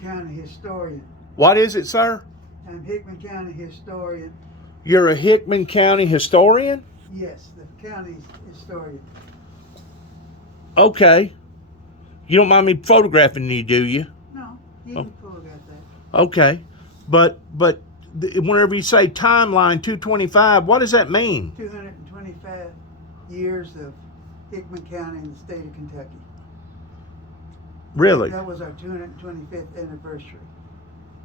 County historian. What is it, sir? I'm Hickman County historian. You're a Hickman County historian? Yes, the county's historian. Okay. You don't mind me photographing you, do you? No, you Oh. can photograph that. Okay. But whenever you say timeline 225, what does that mean? 225 years of Hickman County in the state of Kentucky. Really? That was our 225th anniversary.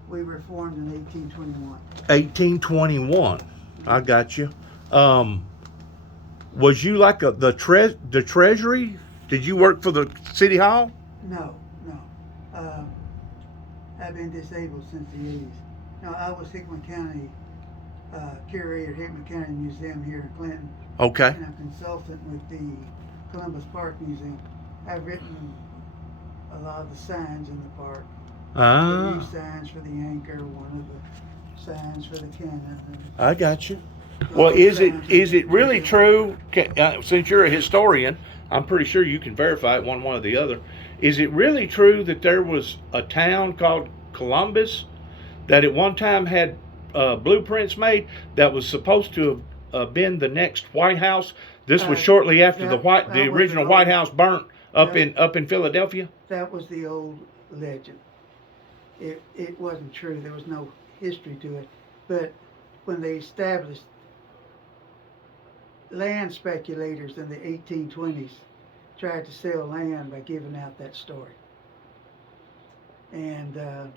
We were formed in 1821. 1821. I got you. Was you like the treasury? Did you work for the city hall? No. I've been disabled since the 80s. No, I was Hickman County curator, Hickman County Museum here in Clinton. Okay. And I'm consultant with the Columbus Park Museum. I've written a lot of the signs in the park. The new signs for the anchor, one of the signs for the cannon. I got you. Well, is it really true? Since you're a historian, I'm pretty sure you can verify it one way or the other. Is it really true that there was a town called Columbus that at one time had blueprints made that was supposed to have been the next White House? This was shortly after the original White House burnt up in Philadelphia. That was the old legend. It wasn't true. There was no history to it. But when they established, land speculators in the 1820s tried to sell land by giving out that story. And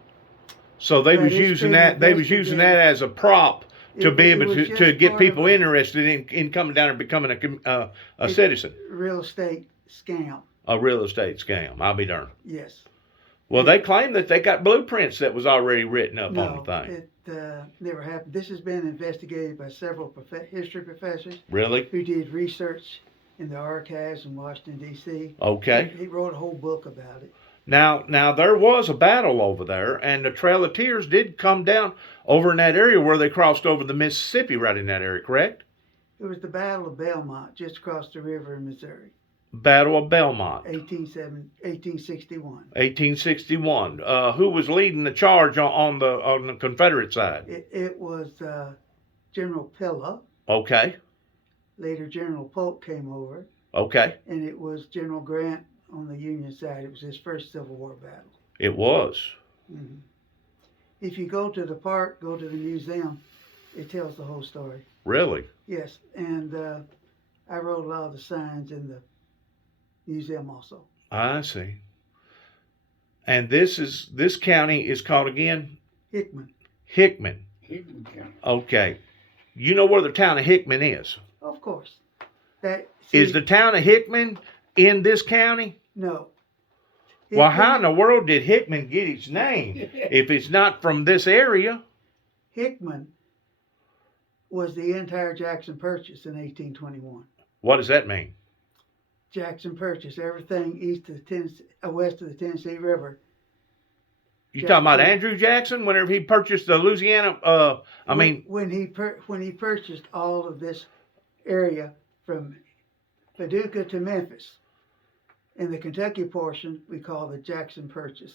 so they was using that. They was using that as a prop to be able to get people interested in coming down and becoming a citizen. Real estate scam. A real estate scam. I'll be darned. Yes. Well, they claim that they got blueprints that was already written up on the thing. It never happened. This has been investigated by several history professors. Really? Who did research in the archives in Washington, D.C. Okay. He wrote a whole book about it. Now there was a battle over there, and the Trail of Tears did come down over in that area where they crossed over the Mississippi, right in that area, correct? It was the Battle of Belmont, just across the river in Missouri. Battle of Belmont. 1861. 1861. Who was leading the charge on the Confederate side? It was General Pilla. Okay. Later, General Polk came over. Okay. And it was General Grant on the Union side. It was his first Civil War battle. It was. Mm-hmm. If you go to the park, go to the museum, it tells the whole story. Really? Yes. And I wrote a lot of the signs in the museum also. I see. And this county is called again? Hickman. Hickman. Hickman County. Okay. You know where the town of Hickman is? Of course. Is the town of Hickman in this county? No. Hickman, well, how in the world did Hickman get its name if it's not from this area? Hickman was the entire Jackson Purchase in 1821. What does that mean? Jackson Purchase, everything west of the Tennessee River. You talking about Andrew Jackson? Whenever he purchased the Louisiana, when he purchased all of this area from Paducah to Memphis. In the Kentucky portion, we call the Jackson Purchase.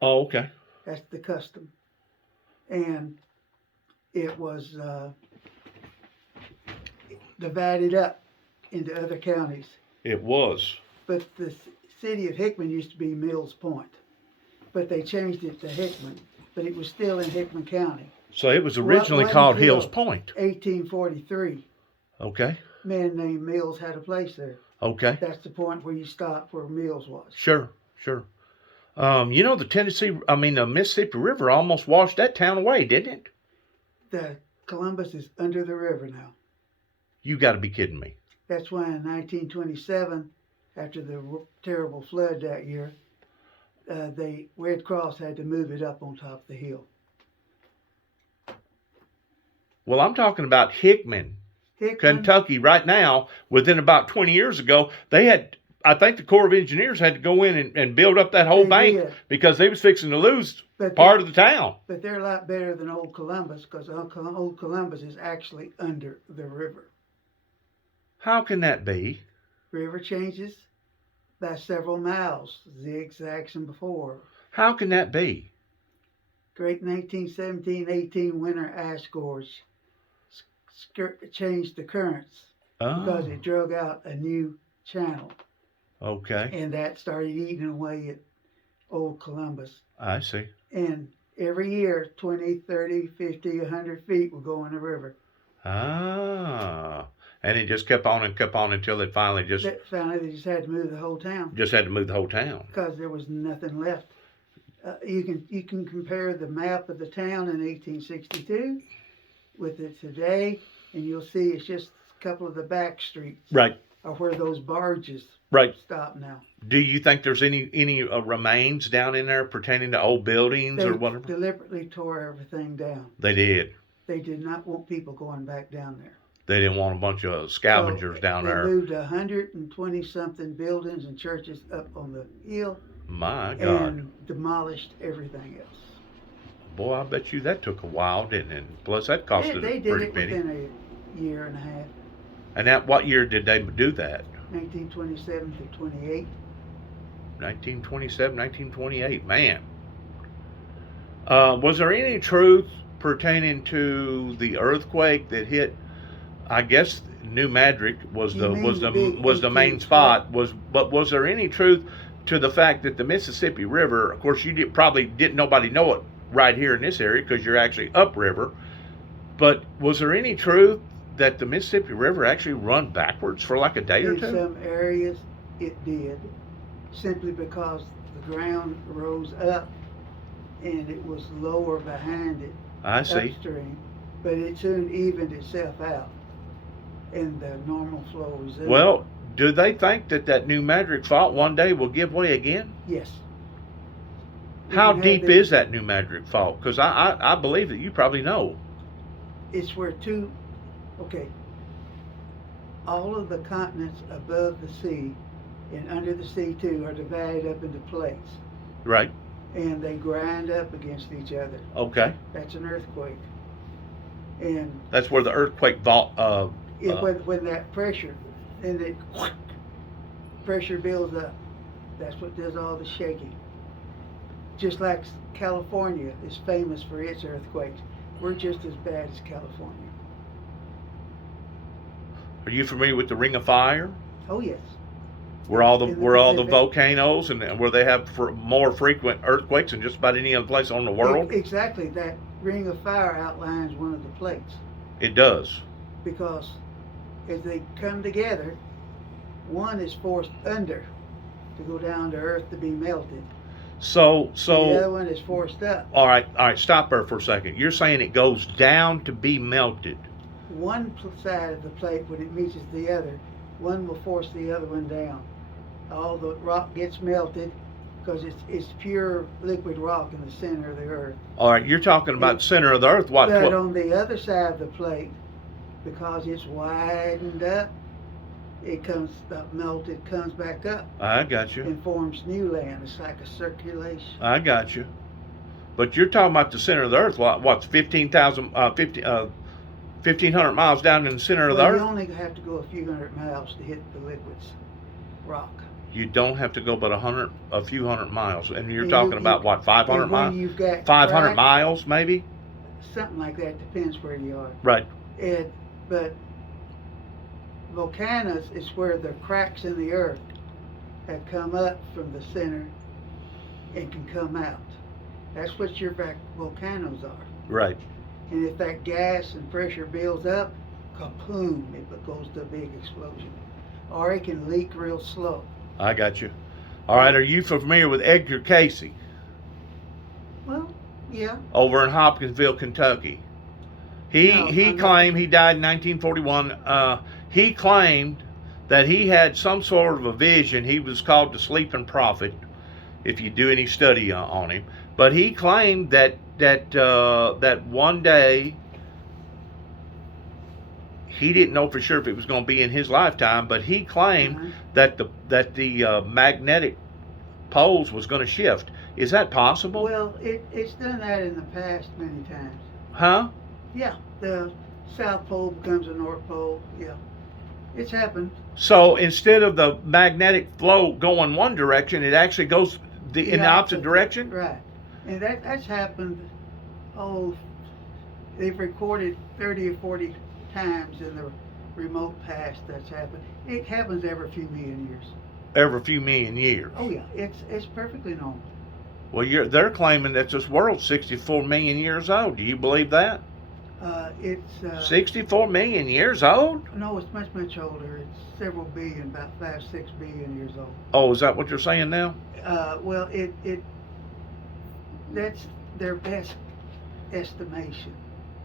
Oh, okay. That's the custom. And it was divided up into other counties. It was. But the city of Hickman used to be Mills Point. But they changed it to Hickman. But it was still in Hickman County. So it was originally called Hills Point. 1843. Okay. A man named Mills had a place there. Okay. That's the point where you stop where Mills was. Sure. You know, the Mississippi River almost washed that town away, didn't it? The Columbus is under the river now. You got to be kidding me. That's why in 1927, after the terrible flood that year, the Red Cross had to move it up on top of the hill. Well, I'm talking about Hickman, Kentucky right now. Within about 20 years ago, I think the Corps of Engineers had to go in and build up that whole bank because they was fixing to lose part of the town. But they're a lot better than Old Columbus because Old Columbus is actually under the river. How can that be? River changes by several miles, zigzags and before. How can that be? great 1917-18 winter ash gorge changed the currents because it drug out a new channel. Okay. And that started eating away at old Columbus. I see. And every year, 20, 30, 50, 100 feet would go in the river. Ah. And it just kept on and kept on until it finally They just had to move the whole town. Just had to move the whole town. Because there was nothing left. You can compare the map of the town in 1862 with it today, and you'll see it's just a couple of the back streets. Right. Are where those barges stop now. Do you think there's any remains down in there pertaining to old buildings or whatever? They deliberately tore everything down. They did. They did not want people going back down there. They didn't want a bunch of scavengers down there. They moved 120-something buildings and churches up on the hill. My God. And demolished everything else. Boy, I bet you that took a while, didn't it? Plus, that cost a pretty penny. They did it within a year and a half. And what year did they do that? 1927 to 28. 1927, 1928. Man. Was there any truth pertaining to the earthquake that hit? I guess New Madrid was the main spot. But was there any truth to the fact that the Mississippi River? Of course, probably didn't nobody know it right here in this area because you're actually upriver. But was there any truth that the Mississippi River actually run backwards for like a day or two? In some areas, it did, simply because the ground rose up and it was lower behind it. I see. Upstream, but it soon evened itself out, and the normal flow resumed. Well, do they think that New Madrid fault one day will give way again? Yes. How deep is that New Madrid fault? Because I believe that you probably know. It's where all of the continents above the sea and under the sea too are divided up into plates. Right. And they grind up against each other. Okay. That's an earthquake. And that's where the earthquake fault. When that pressure, and it pressure builds up, that's what does all the shaking. Just like California is famous for its earthquakes, we're just as bad as California. Are you familiar with the Ring of Fire? Oh yes. Where all the volcanoes and where they have more frequent earthquakes than just about any other place on the world? Exactly. That Ring of Fire outlines one of the plates. It does. Because as they come together, one is forced under to go down to Earth to be melted. So the other one is forced up. All right, stop there for a second. You're saying it goes down to be melted. One side of the plate, when it meets the other, one will force the other one down. All the rock gets melted because it's pure liquid rock in the center of the Earth. All right, you're talking about the center of the Earth. But on the other side of the plate, because it's widened up, it comes melted, comes back up. I got you. And forms new land. It's like a circulation. I got you. But you're talking about the center of the Earth. What's 1,500 miles down in the center of the Earth? You only have to go a few hundred miles to hit the liquids rock. You don't have to go but a few hundred miles, and you're talking about what, 500 miles? 500 miles, maybe. Something like that. Depends where you are. Right. But volcanoes is where the cracks in the earth have come up from the center and can come out. That's what your volcanoes are. Right. And if that gas and pressure builds up, kapoom, it goes to a big explosion. Or it can leak real slow. I got you. All right, are you familiar with Edgar Casey? Well, yeah. Over in Hopkinsville, Kentucky. He claimed, he died in 1941, he claimed that he had some sort of a vision. He was called the sleeping prophet, if you do any study on him. But he claimed that one day, he didn't know for sure if it was going to be in his lifetime, but he claimed that the magnetic poles was going to shift. Is that possible? Well, it's done that in the past many times. Huh? Yeah, the South Pole becomes a North Pole. Yeah, it's happened. So instead of the magnetic flow going one direction, it actually goes in the opposite direction? Right. And that's happened Oh, they've recorded 30 or 40 times in the remote past that's happened. It happens every few million years. Every few million years. Oh yeah, it's perfectly normal. Well, they're claiming that this world's 64 million years old. Do you believe that? It's 64 million years old? no, it's much older. It's several billion, about 5-6 billion years old. Oh, is that what you're saying now? Well, that's their best estimation.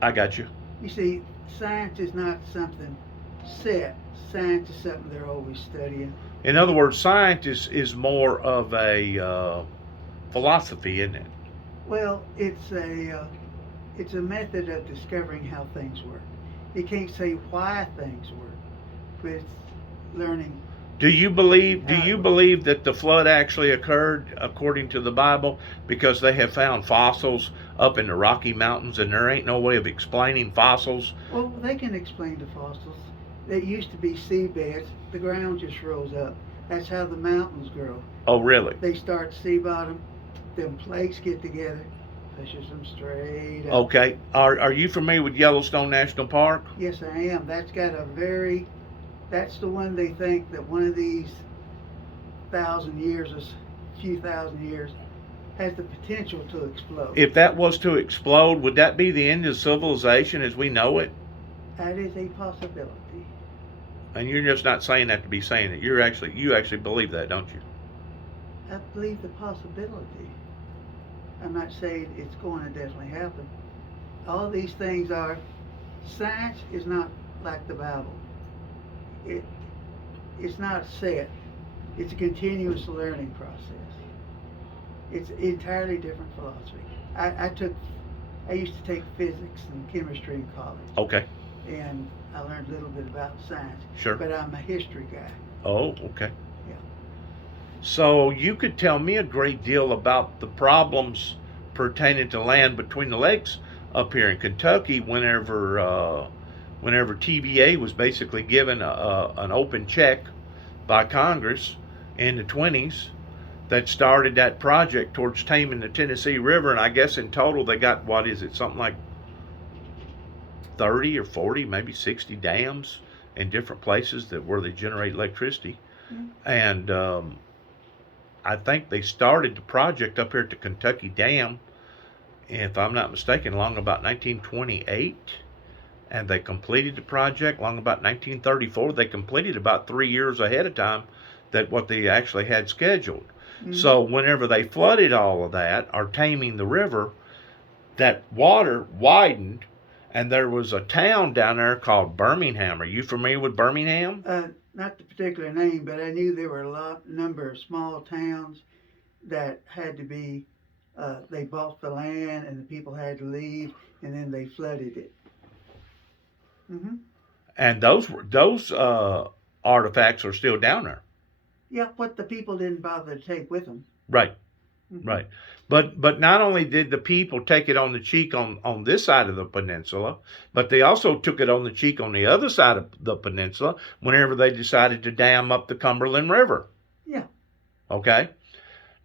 I got you. You see, science is not something set. Science is something they're always studying. In other words, science is more of a philosophy, isn't it? Well, it's a method of discovering how things work. You can't say why things work, but it's learning. Do you believe that the flood actually occurred according to the Bible? Because they have found fossils up in the Rocky Mountains, and there ain't no way of explaining fossils. Well, they can explain the fossils. They used to be seabeds. The ground just rose up. That's how the mountains grow. Oh, really? They start sea bottom. Them plates get together, pushes them straight up. Okay. Are you familiar with Yellowstone National Park? Yes, I am. That's the one they think that one of these 1,000 years, a few thousand years, has the potential to explode. If that was to explode, would that be the end of civilization as we know it? That is a possibility. And you're just not saying that to be saying it. You actually believe that, don't you? I believe the possibility. I'm not saying it's going to definitely happen. All these things are, science is not like the Bible. It's not set. It's a continuous learning process. It's entirely different philosophy. I used to take physics and chemistry in college. Okay. And I learned a little bit about science. Sure. But I'm a history guy. Oh, okay. Yeah. So you could tell me a great deal about the problems pertaining to land between the lakes up here in Kentucky whenever TVA was basically given an open check by Congress in the 20s that started that project towards taming the Tennessee River. And I guess in total they got, something like 30 or 40, maybe 60 dams in different places where they generate electricity. Mm-hmm. And I think they started the project up here at the Kentucky Dam, if I'm not mistaken, along about 1928. And they completed the project along about 1934. They completed about 3 years ahead of time that what they actually had scheduled. Mm-hmm. So whenever they flooded all of that, or taming the river, that water widened, and there was a town down there called Birmingham. Are you familiar with Birmingham? Not the particular name, but I knew there were number of small towns that had to be, they bought the land and the people had to leave, and then they flooded it. Mm-hmm. And those artifacts are still down there. Yeah, what the people didn't bother to take with them. Right, mm-hmm. Right. But not only did the people take it on the cheek on this side of the peninsula, but they also took it on the cheek on the other side of the peninsula whenever they decided to dam up the Cumberland River. Yeah. Okay?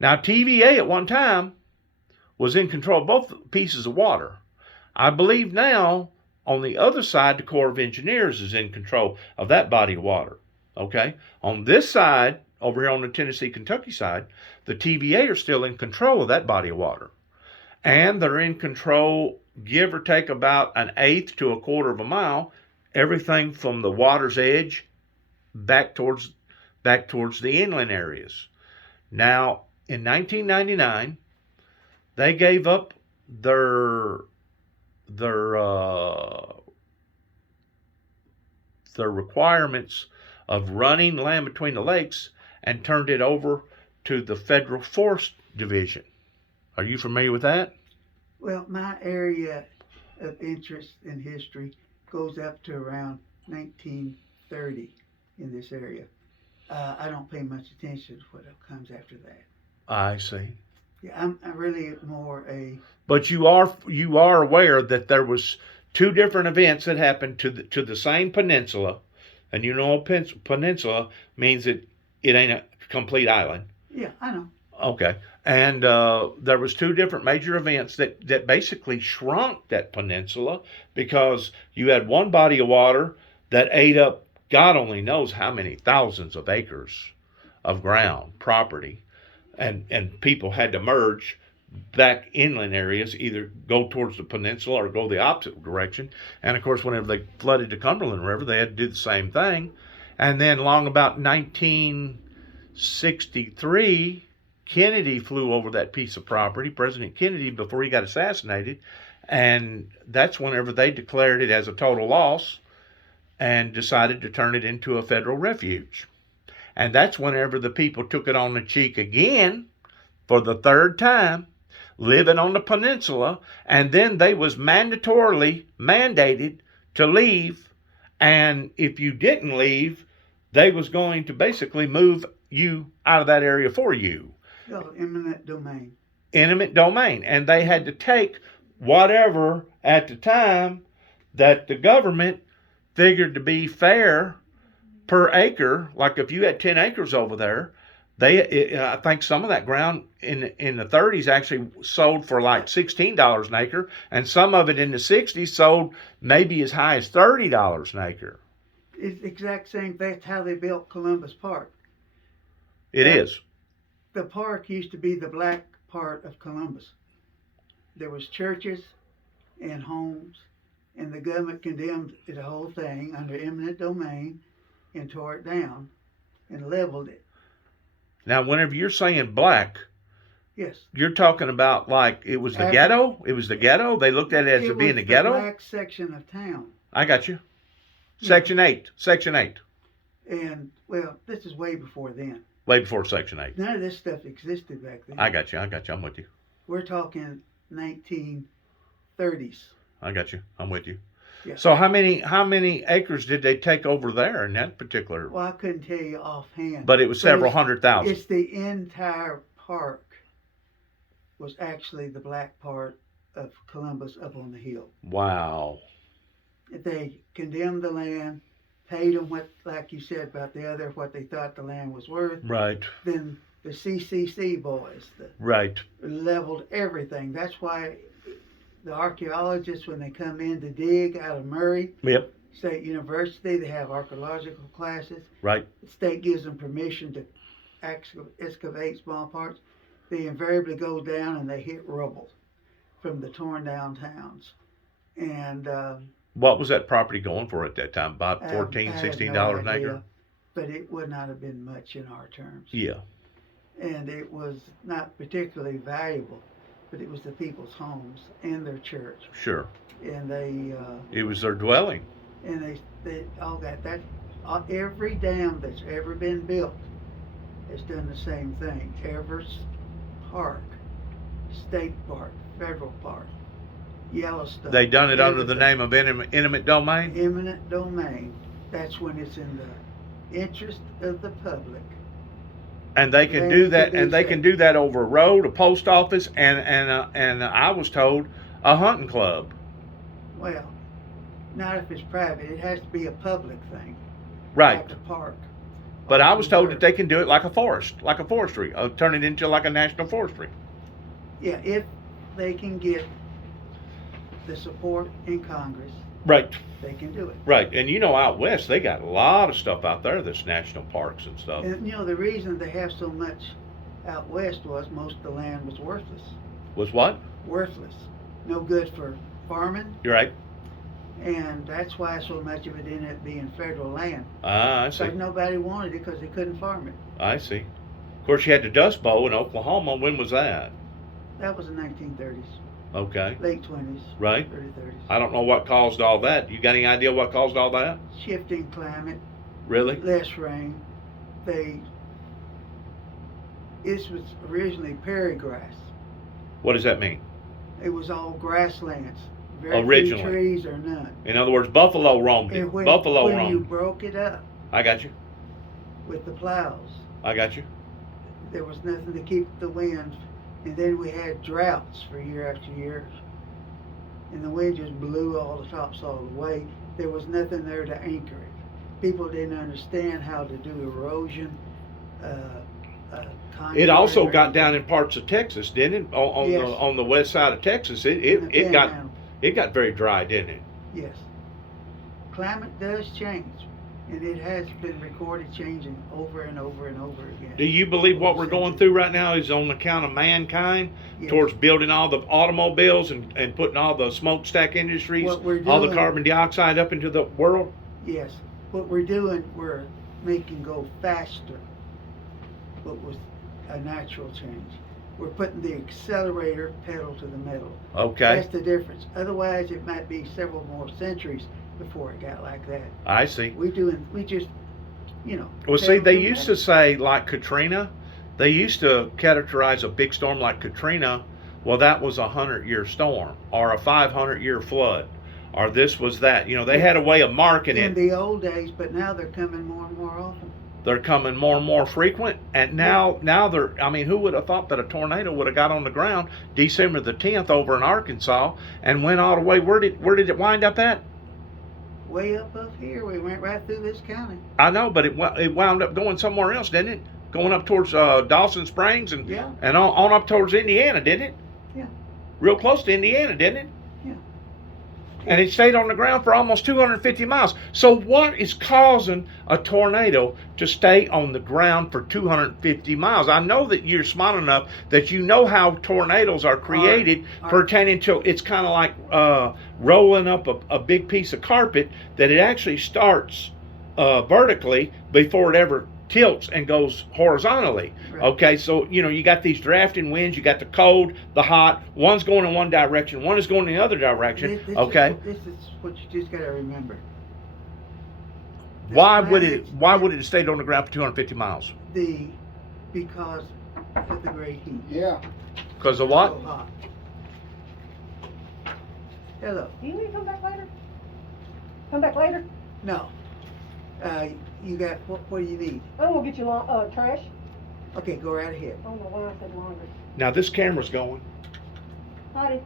Now, TVA at one time was in control of both pieces of water. I believe now, on the other side, the Corps of Engineers is in control of that body of water. Okay? On this side, over here on the Tennessee-Kentucky side, the TVA are still in control of that body of water. And they're in control, give or take about an eighth to a quarter of a mile, everything from the water's edge back towards the inland areas. Now, in 1999, they gave up their requirements of running land between the lakes and turned it over to the Federal Forest Division. Are you familiar with that? Well, my area of interest in history goes up to around 1930 in this area. I don't pay much attention to what comes after that. I see. Yeah, I'm really more a... But you are aware that there was two different events that happened to the same peninsula, and you know a peninsula means it ain't a complete island. Yeah, I know. Okay. And there was two different major events that basically shrunk that peninsula, because you had one body of water that ate up God only knows how many thousands of acres of ground, property, and people had to merge back inland areas, either go towards the peninsula or go the opposite direction. And of course, whenever they flooded the Cumberland River, they had to do the same thing. And then along about 1963, Kennedy flew over that piece of property, President Kennedy, before he got assassinated. And that's whenever they declared it as a total loss and decided to turn it into a federal refuge. And that's whenever the people took it on the cheek again for the third time, living on the peninsula, and then they was mandated to leave. And if you didn't leave, they was going to basically move you out of that area for you. Eminent domain. Eminent domain. And they had to take whatever at the time that the government figured to be fair per acre. Like if you had 10 acres over there, I think some of that ground in the 30s actually sold for like $16 an acre, and some of it in the 60s sold maybe as high as $30 an acre. It's the exact same. That's how they built Columbus Park. It is. The park used to be the black part of Columbus. There was churches and homes, and the government condemned the whole thing under eminent domain and tore it down and leveled it. Now, whenever you're saying black, yes, you're talking about like it was the ghetto? It was the ghetto? They looked at it as being the ghetto? The black section of town. I got you. Section 8. Section 8. And, well, this is way before then. Way before Section 8. None of this stuff existed back then. I got you. I'm with you. We're talking 1930s. I got you. I'm with you. Yeah. So how many acres did they take over there in that particular? Well, I couldn't tell you offhand. But it was several hundred thousand. It's the entire park was actually the black part of Columbus up on the hill. Wow. They condemned the land, paid them what, like you said about the other, what they thought the land was worth. Right. Then the CCC boys, right, leveled everything. That's why the archaeologists, when they come in to dig out of Murray State University, they have archaeological classes. Right. The state gives them permission to excavate small parts. They invariably go down and they hit rubble from the torn down towns. And what was that property going for at that time? About $14, $16 an acre? But it would not have been much in our terms. Yeah. And it was not particularly valuable, but it was the people's homes and their church. Sure. And they... it was their dwelling. And they all got that. Every dam that's ever been built has done the same thing. Every park, state park, federal park, Yellowstone. They done it under the name of eminent domain? Eminent domain. That's when it's in the interest of the public. And they can do that, and they can do that over a road, a post office, and I was told a hunting club. Well, not if it's private. It has to be a public thing. Right. Like a park. But I was told that they can do it like a forest, like a forestry, turn it into like a national forestry. Yeah, if they can get the support in Congress. Right. They can do it. Right. And you know, out west, they got a lot of stuff out there that's national parks and stuff. And you know, the reason they have so much out west was most of the land was worthless. Was what? Worthless. No good for farming. You're right. And that's why so much of it ended up being federal land. Ah, I see. Because nobody wanted it because they couldn't farm it. I see. Of course, you had the Dust Bowl in Oklahoma. When was that? That was the 1930s. Okay. Late 20s. Right. Early 30s. I don't know what caused all that. You got any idea what caused all that? Shifting climate. Really? Less rain. This was originally prairie grass. What does that mean? It was all grasslands. Very Originally. few trees or none. In other words, buffalo roamed it. And when you broke it up I got you. with the plows, I got you. there was nothing to keep the wind. And then we had droughts for year after year. And the wind just blew all the topsoil away. There was nothing there to anchor it. People didn't understand how to do erosion, It also got down in parts of Texas, didn't it? On the west side of Texas, it got very dry, didn't it? Yes. Climate does change, and it has been recorded changing over and over and over again. Do you believe what we're going through right now is on account of mankind towards building all the automobiles and putting all the smokestack industries, all the carbon dioxide up into the world? Yes. What we're doing, we're making go faster, but with a natural change. We're putting the accelerator pedal to the metal. Okay. That's the difference. Otherwise, it might be several more centuries before it got like that. I see. We just, Well, see, they used to say, like Katrina, they used to characterize a big storm like Katrina, well, that was a 100-year storm, or a 500-year flood, or this was that. They had a way of marking it. In the old days, but now they're coming more and more often. They're coming more and more frequent, and now they're, who would have thought that a tornado would have got on the ground December the 10th over in Arkansas and went all the way, where did it wind up at? Way up here. We went right through this county. I know, but it wound up going somewhere else, didn't it? Going up towards Dawson Springs and on up towards Indiana, didn't it? Yeah. Real close to Indiana, didn't it? Yeah. And it stayed on the ground for almost 250 miles. So what is causing a tornado to stay on the ground for 250 miles? I know that you're smart enough that you know how tornadoes are created, pertaining to, it's kind of like rolling up a big piece of carpet, that it actually starts vertically before it ever tilts and goes horizontally. Right. Okay, so you got these drafting winds, you got the cold, the hot, one's going in one direction, one is going in the other direction. This is what you just got to remember. Why would it have stayed on the ground for 250 miles? Because of the great heat. Yeah. Because of what? So hot. Hello. Do you need to come back later? Come back later? No. You got, what do you need? I'm gonna get you trash. Okay, go right ahead. I don't know why I said laundry. Now this camera's going. Howdy.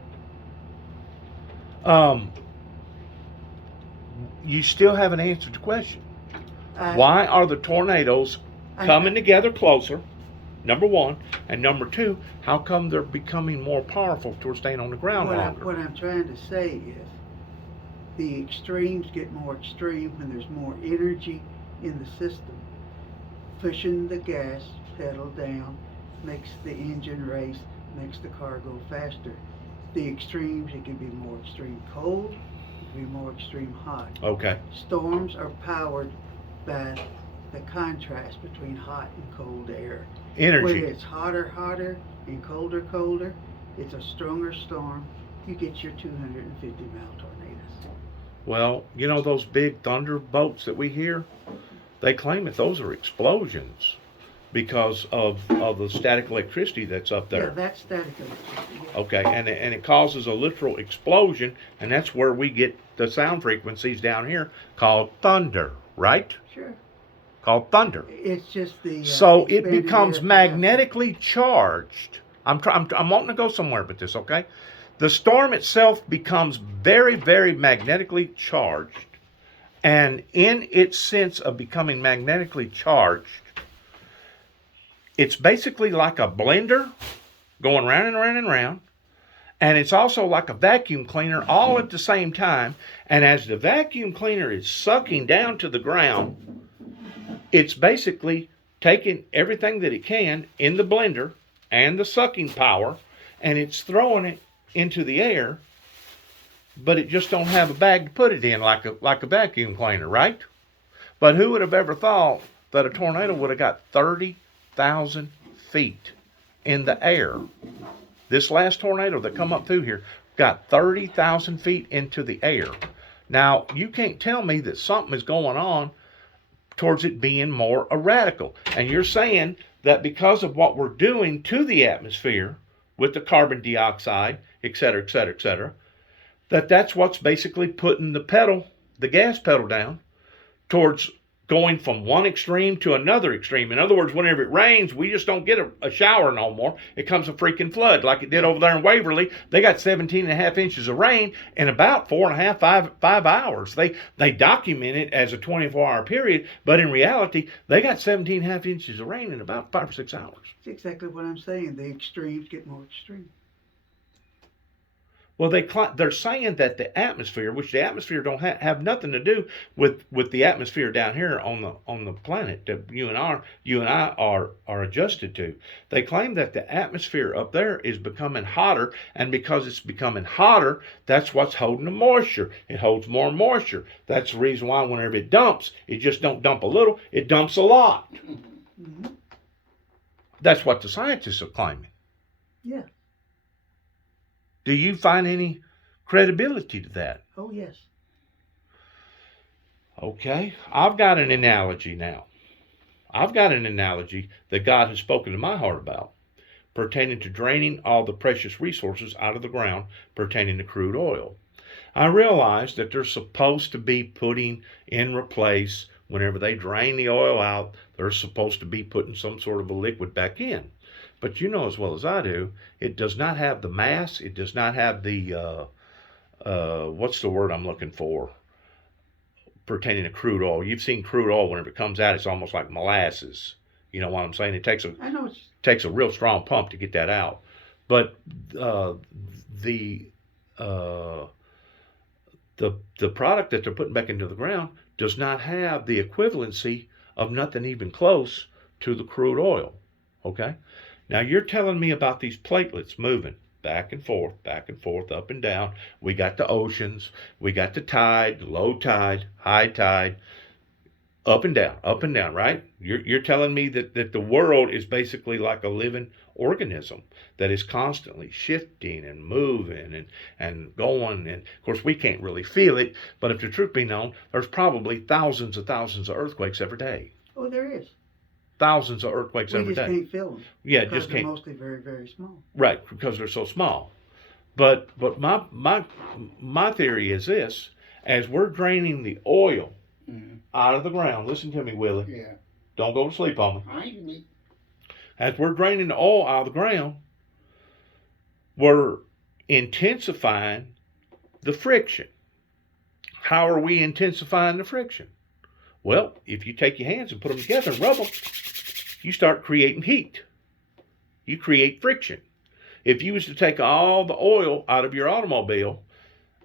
You still haven't answered the question. Why are the tornadoes coming together closer? Number one. And number two, how come they're becoming more powerful towards staying on the ground longer? What I'm trying to say is the extremes get more extreme when there's more energy in the system. Pushing the gas pedal down makes the engine race, makes the car go faster. The extremes, it can be more extreme cold, it can be more extreme hot. Okay. Storms are powered by the contrast between hot and cold air. Energy. When it's hotter and colder, it's a stronger storm. You get your 250-mile tornadoes. Well, those big thunderbolts that we hear, they claim that those are explosions because of the static electricity that's up there. Yeah, that's static electricity. Yeah. Okay, and it causes a literal explosion, and that's where we get the sound frequencies down here called thunder, right? Sure. Called thunder. It's just the so it becomes magnetically charged. I'm wanting to go somewhere with this, okay? The storm itself becomes very, very magnetically charged, and in its sense of becoming magnetically charged, it's basically like a blender going round and round and round, and it's also like a vacuum cleaner all at the same time. And as the vacuum cleaner is sucking down to the ground, it's basically taking everything that it can in the blender and the sucking power, and it's throwing it into the air, but it just don't have a bag to put it in like a vacuum cleaner, right? But who would have ever thought that a tornado would have got 30,000 feet in the air? This last tornado that come up through here got 30,000 feet into the air. Now, you can't tell me that something is going on towards it being more radical. And you're saying that because of what we're doing to the atmosphere with the carbon dioxide, et cetera, that's what's basically putting the gas pedal down towards going from one extreme to another extreme. In other words, whenever it rains, we just don't get a shower no more. It comes a freaking flood like it did over there in Waverly. They got 17.5 inches of rain in about 4.5, 5 hours. They document it as a 24-hour period, but in reality, they got 17.5 inches of rain in about 5 or 6 hours. That's exactly what I'm saying. The extremes get more extreme. Well, they're saying that the atmosphere, which the atmosphere don't have nothing to do with the atmosphere down here on the planet that you and I are adjusted to. They claim that the atmosphere up there is becoming hotter, and because it's becoming hotter, that's what's holding the moisture. It holds more moisture. That's the reason why whenever it dumps, it just don't dump a little, it dumps a lot. Mm-hmm. That's what the scientists are claiming. Yeah. Do you find any credibility to that? Oh, yes. Okay, I've got an analogy now. I've got an analogy that God has spoken to my heart about, pertaining to draining all the precious resources out of the ground pertaining to crude oil. I realize that they're supposed to be putting in replace, whenever they drain the oil out, they're supposed to be putting some sort of a liquid back in. But you know as well as I do, it does not have the mass. It does not have the, what's the word I'm looking for, pertaining to crude oil. You've seen crude oil, whenever it comes out, it's almost like molasses. You know what I'm saying? It takes a real strong pump to get that out. But the product that they're putting back into the ground does not have the equivalency of nothing even close to the crude oil. Okay? Now you're telling me about these platelets moving back and forth, up and down. We got the oceans, we got the tide, low tide, high tide, up and down, right? You're telling me that the world is basically like a living organism that is constantly shifting and moving and going. And of course, we can't really feel it, but if the truth be known, there's probably thousands of earthquakes every day. Oh, there is. Thousands of earthquakes every day. We just can't feel them. Yeah, because just can't. They're mostly very, very small. Right, because they're so small. But my theory is this: as we're draining the oil out of the ground, listen to me, Willie. Yeah. Don't go to sleep on me. I hear me. As we're draining the oil out of the ground, we're intensifying the friction. How are we intensifying the friction? Well, if you take your hands and put them together and rub them, you start creating heat. You create friction. If you was to take all the oil out of your automobile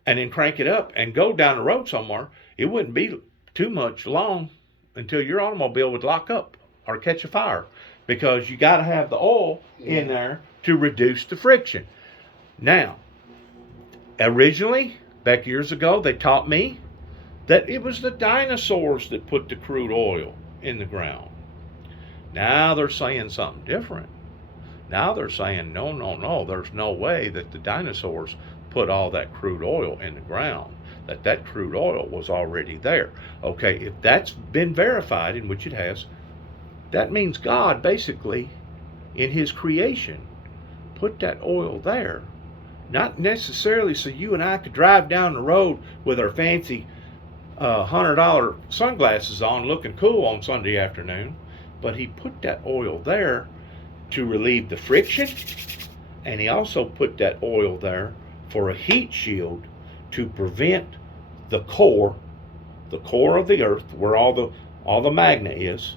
and then crank it up and go down the road somewhere, it wouldn't be too much long until your automobile would lock up or catch a fire, because you got to have the oil in there to reduce the friction. Now, originally, back years ago, they taught me that it was the dinosaurs that put the crude oil in the ground. Now they're saying something different. Now they're saying, no, there's no way that the dinosaurs put all that crude oil in the ground, that crude oil was already there. Okay, if that's been verified, in which it has, that means God basically, in his creation, put that oil there. Not necessarily so you and I could drive down the road with our fancy $100 sunglasses on, looking cool on Sunday afternoon, but he put that oil there to relieve the friction, and he also put that oil there for a heat shield to prevent the core of the earth, where all the magma is.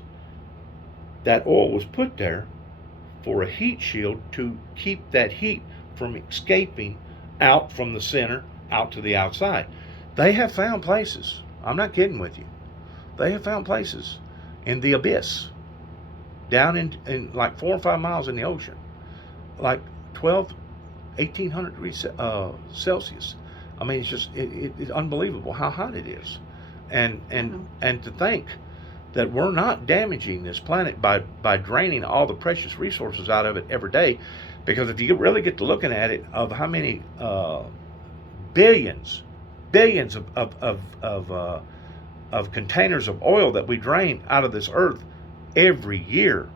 That oil was put there for a heat shield to keep that heat from escaping out from the center out to the outside. They have found places, I'm not kidding with you, they have found places in the abyss, down in like 4 or 5 miles in the ocean, like 1,800 degrees Celsius. I mean, it's just it's unbelievable how hot it is, and to think that we're not damaging this planet by draining all the precious resources out of it every day. Because if you really get to looking at it, of how many billions of containers of oil that we drain out of this earth every year,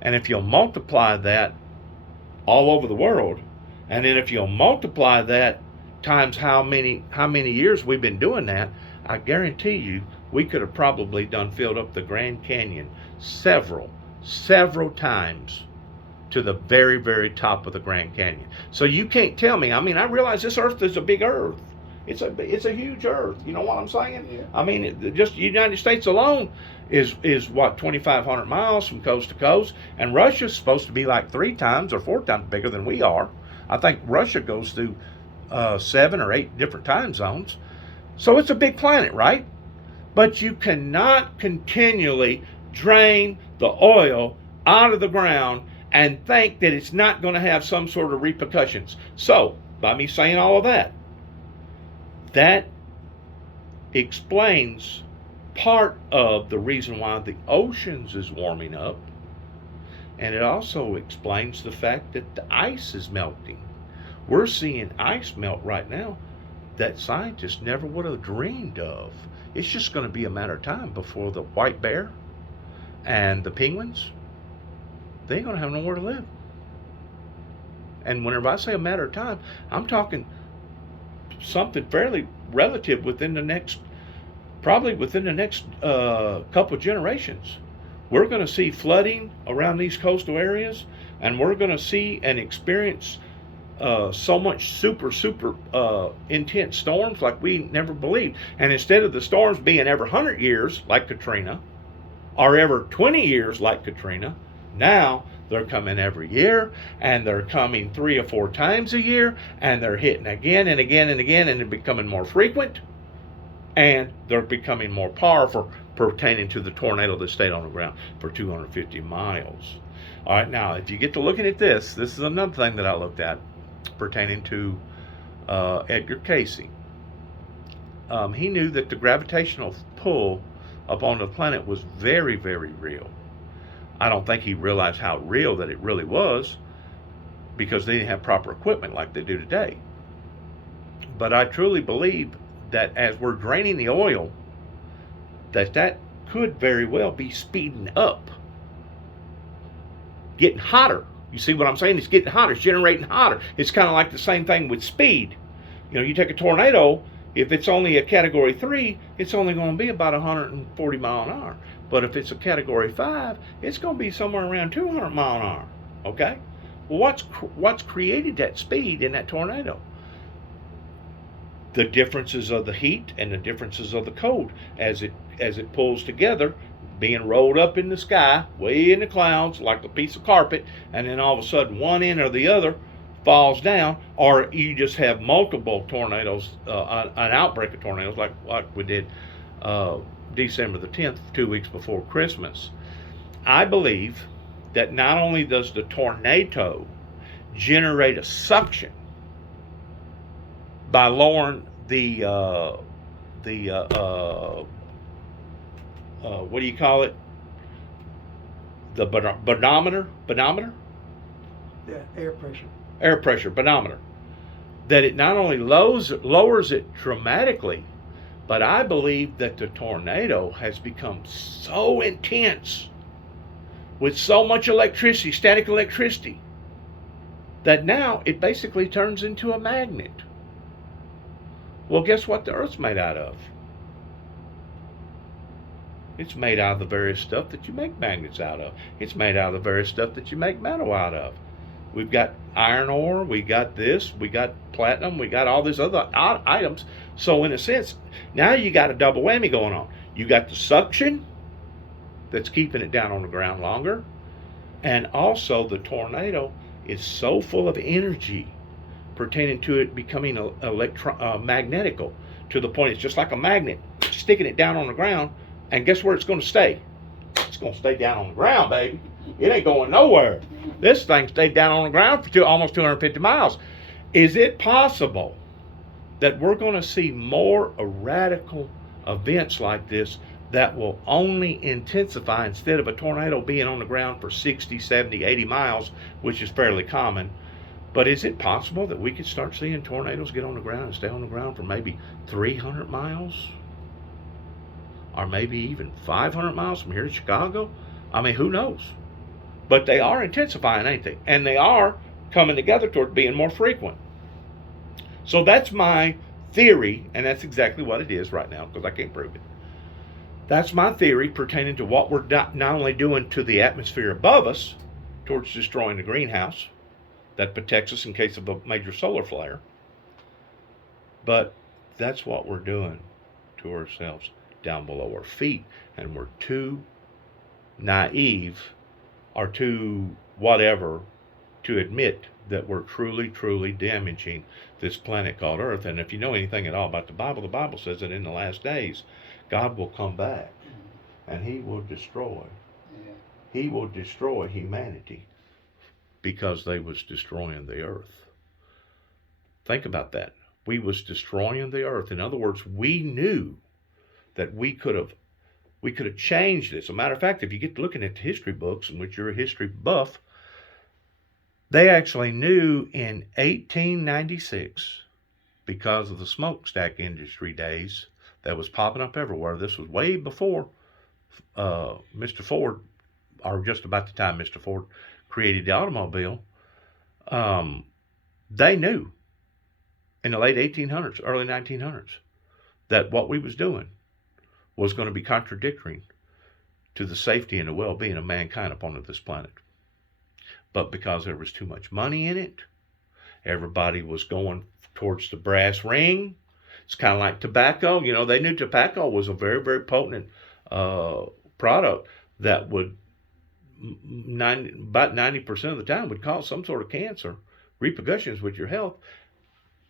and if you'll multiply that all over the world, and then if you'll multiply that times how many years we've been doing that, I guarantee you we could have probably done filled up the Grand Canyon several times to the very, very top of the Grand Canyon. So you can't tell me. I mean, I realize this Earth is a big Earth. It's a huge Earth. You know what I'm saying? Yeah. I mean, just the United States alone is what, 2,500 miles from coast to coast, and Russia's supposed to be like 3 times or 4 times bigger than we are. I think Russia goes through 7 or 8 different time zones. So it's a big planet, right? But you cannot continually drain the oil out of the ground and think that it's not going to have some sort of repercussions. So, by me saying all of that, that explains part of the reason why the oceans is warming up, and it also explains the fact that the ice is melting. We're seeing ice melt right now that scientists never would have dreamed of. It's just going to be a matter of time before the white bear and the penguins, they ain't going to have nowhere to live. And whenever I say a matter of time, I'm talking something fairly relative within the next couple generations. We're going to see flooding around these coastal areas, and we're going to see and experience so much super intense storms like we never believed. And instead of the storms being every 100 years like Katrina, or every 20 years like Katrina, now they're coming every year, and they're coming 3 or 4 times a year, and they're hitting again and again and again, and they're becoming more frequent, and they're becoming more powerful pertaining to the tornado that stayed on the ground for 250 miles. All right, now if you get to looking at this is another thing that I looked at pertaining to Edgar Cayce. He knew that the gravitational pull upon the planet was very, very real. I don't think he realized how real that it really was, because they didn't have proper equipment like they do today. But I truly believe that as we're draining the oil, that could very well be speeding up, getting hotter. You see what I'm saying? It's getting hotter. It's generating hotter. It's kind of like the same thing with speed. You know, you take a tornado, if it's only a Category 3, it's only going to be about 140 mile an hour. But if it's a Category 5, it's going to be somewhere around 200 mile an hour. Okay? Well, what's created that speed in that tornado? The differences of the heat and the differences of the cold as it pulls together, being rolled up in the sky, way in the clouds, like a piece of carpet, and then all of a sudden one end or the other falls down, or you just have multiple tornadoes, an outbreak of tornadoes like we did December the 10th, 2 weeks before Christmas. I believe that not only does the tornado generate a suction by lowering the what do you call it? The bonometer? Yeah, air pressure. Air pressure, bonometer. That it not only lowers it dramatically, but I believe that the tornado has become so intense with so much electricity, static electricity, that now it basically turns into a magnet. Well, guess what the Earth's made out of? It's made out of the various stuff that you make magnets out of. It's made out of the various stuff that you make metal out of. We've got iron ore, we got this, we got platinum, we got all these other items. So in a sense, now you got a double whammy going on. You got the suction that's keeping it down on the ground longer, and also the tornado is so full of energy pertaining to it becoming magnetical, to the point it's just like a magnet, sticking it down on the ground, and guess where it's going to stay? It's going to stay down on the ground, baby. It ain't going nowhere. This thing stayed down on the ground for almost 250 miles. Is it possible that we're going to see more radical events like this that will only intensify, instead of a tornado being on the ground for 60, 70, 80 miles, which is fairly common? But is it possible that we could start seeing tornadoes get on the ground and stay on the ground for maybe 300 miles? Or maybe even 500 miles from here to Chicago? I mean, who knows? But they are intensifying, ain't they? And they are coming together toward being more frequent. So that's my theory, and that's exactly what it is right now, because I can't prove it. That's my theory pertaining to what we're not only doing to the atmosphere above us towards destroying the greenhouse that protects us in case of a major solar flare, but that's what we're doing to ourselves down below our feet. And we're too naive or too whatever to admit that we're truly, truly damaging this planet called Earth. And if you know anything at all about the Bible says that in the last days, God will come back and He will destroy. He will destroy humanity because they was destroying the earth. Think about that. We was destroying the earth. In other words, we knew that we could have changed this. As a matter of fact, if you get looking at the history books, in which you're a history buff, they actually knew in 1896, because of the smokestack industry days that was popping up everywhere. This was way before Mr. Ford, or just about the time Mr. Ford created the automobile. They knew in the late 1800s, early 1900s, that what we was doing was going to be contradictory to the safety and the well-being of mankind upon this planet. But because there was too much money in it, everybody was going towards the brass ring. It's kind of like tobacco. You know, they knew tobacco was a very, very potent product that would about 90% of the time would cause some sort of cancer, repercussions with your health.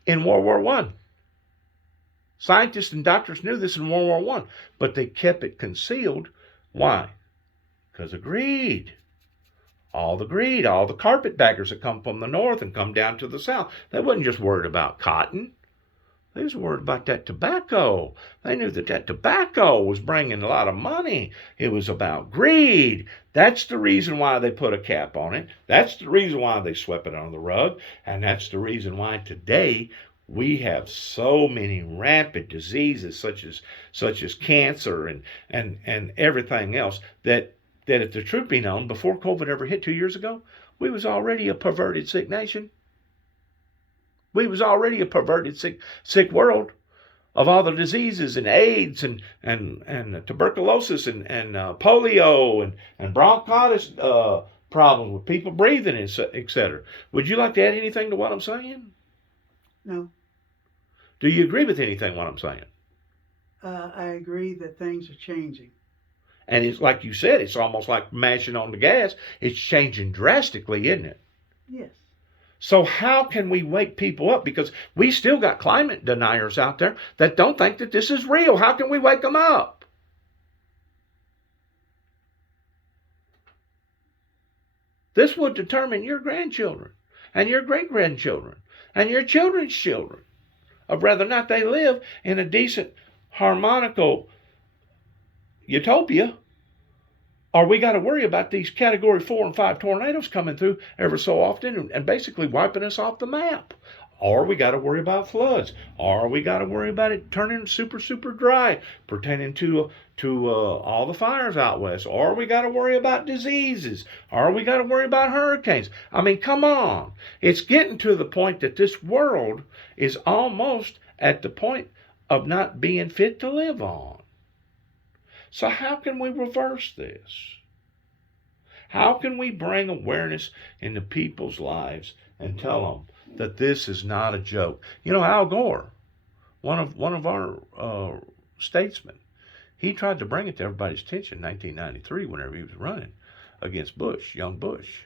In World War I, scientists and doctors knew this in World War I, but they kept it concealed. Why? Because of greed. All the greed, all the carpetbaggers that come from the north and come down to the south. They wasn't just worried about cotton. They was worried about that tobacco. They knew that that tobacco was bringing a lot of money. It was about greed. That's the reason why they put a cap on it. That's the reason why they swept it under the rug. And that's the reason why today we have so many rampant diseases such as cancer and everything else that if the truth be known, before COVID ever hit 2 years ago, we was already a perverted, sick nation. We was already a perverted, sick world of all the diseases and AIDS and tuberculosis and polio and bronchitis problems with people breathing, etc. Would you like to add anything to what I'm saying? No. Do you agree with anything what I'm saying? I agree that things are changing. And it's like you said, it's almost like mashing on the gas. It's changing drastically, isn't it? Yes. So how can we wake people up? Because we still got climate deniers out there that don't think that this is real. How can we wake them up? This would determine your grandchildren and your great-grandchildren and your children's children of whether or not they live in a decent, harmonical utopia, or we got to worry about these Category 4 and 5 tornadoes coming through every so often and basically wiping us off the map. Or we got to worry about floods. Or we got to worry about it turning super, super dry, pertaining to all the fires out west. Or we got to worry about diseases. Or we got to worry about hurricanes. I mean, come on. It's getting to the point that this world is almost at the point of not being fit to live on. So how can we reverse this? How can we bring awareness into people's lives and tell them that this is not a joke? You know, Al Gore, one of our statesmen, he tried to bring it to everybody's attention in 1993 whenever he was running against Bush, young Bush.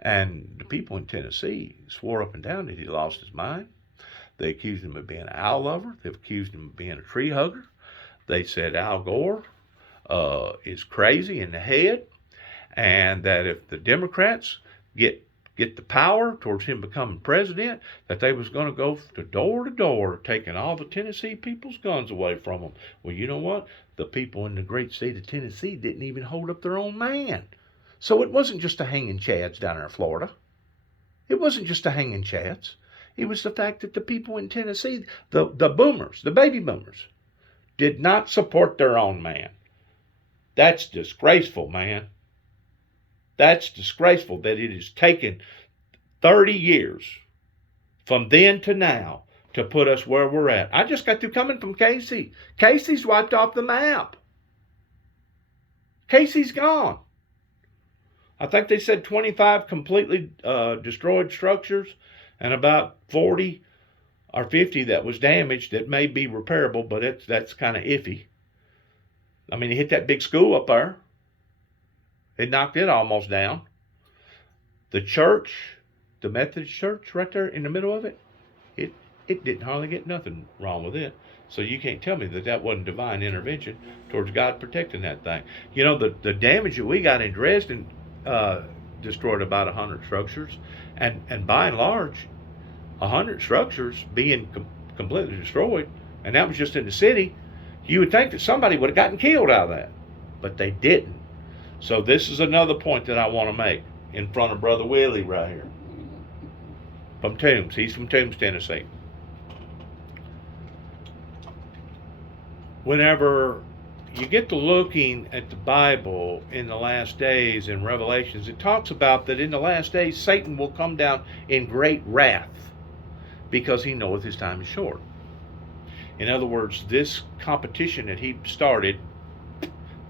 And the people in Tennessee swore up and down that he lost his mind. They accused him of being an owl lover. They've accused him of being a tree hugger. They said Al Gore is crazy in the head, and that if the Democrats get the power towards him becoming president, that they was going to go to door, taking all the Tennessee people's guns away from them. Well, you know what? The people in the great state of Tennessee didn't even hold up their own man. So it wasn't just the hanging chads down there in Florida. It wasn't just the hanging chads. It was the fact that the people in Tennessee, the boomers, the baby boomers, did not support their own man. That's disgraceful, man. That's disgraceful that it has taken 30 years from then to now to put us where we're at. I just got through coming from Casey. Casey's wiped off the map. Casey's gone. I think they said 25 completely destroyed structures and about 40 or 50 that was damaged that may be repairable, but that's kind of iffy. I mean, he hit that big school up there. It knocked it almost down. The church, the Methodist church right there in the middle of it, it didn't hardly get nothing wrong with it. So you can't tell me that wasn't divine intervention towards God protecting that thing. You know, the damage that we got in Dresden destroyed about 100 structures. And by and large, 100 structures being completely destroyed, and that was just in the city, you would think that somebody would have gotten killed out of that. But they didn't. So this is another point that I want to make in front of Brother Willie right here. From Toombs. He's from Toombs, Tennessee. Whenever you get to looking at the Bible in the last days in Revelations, it talks about that in the last days Satan will come down in great wrath because he knoweth his time is short. In other words, this competition that he started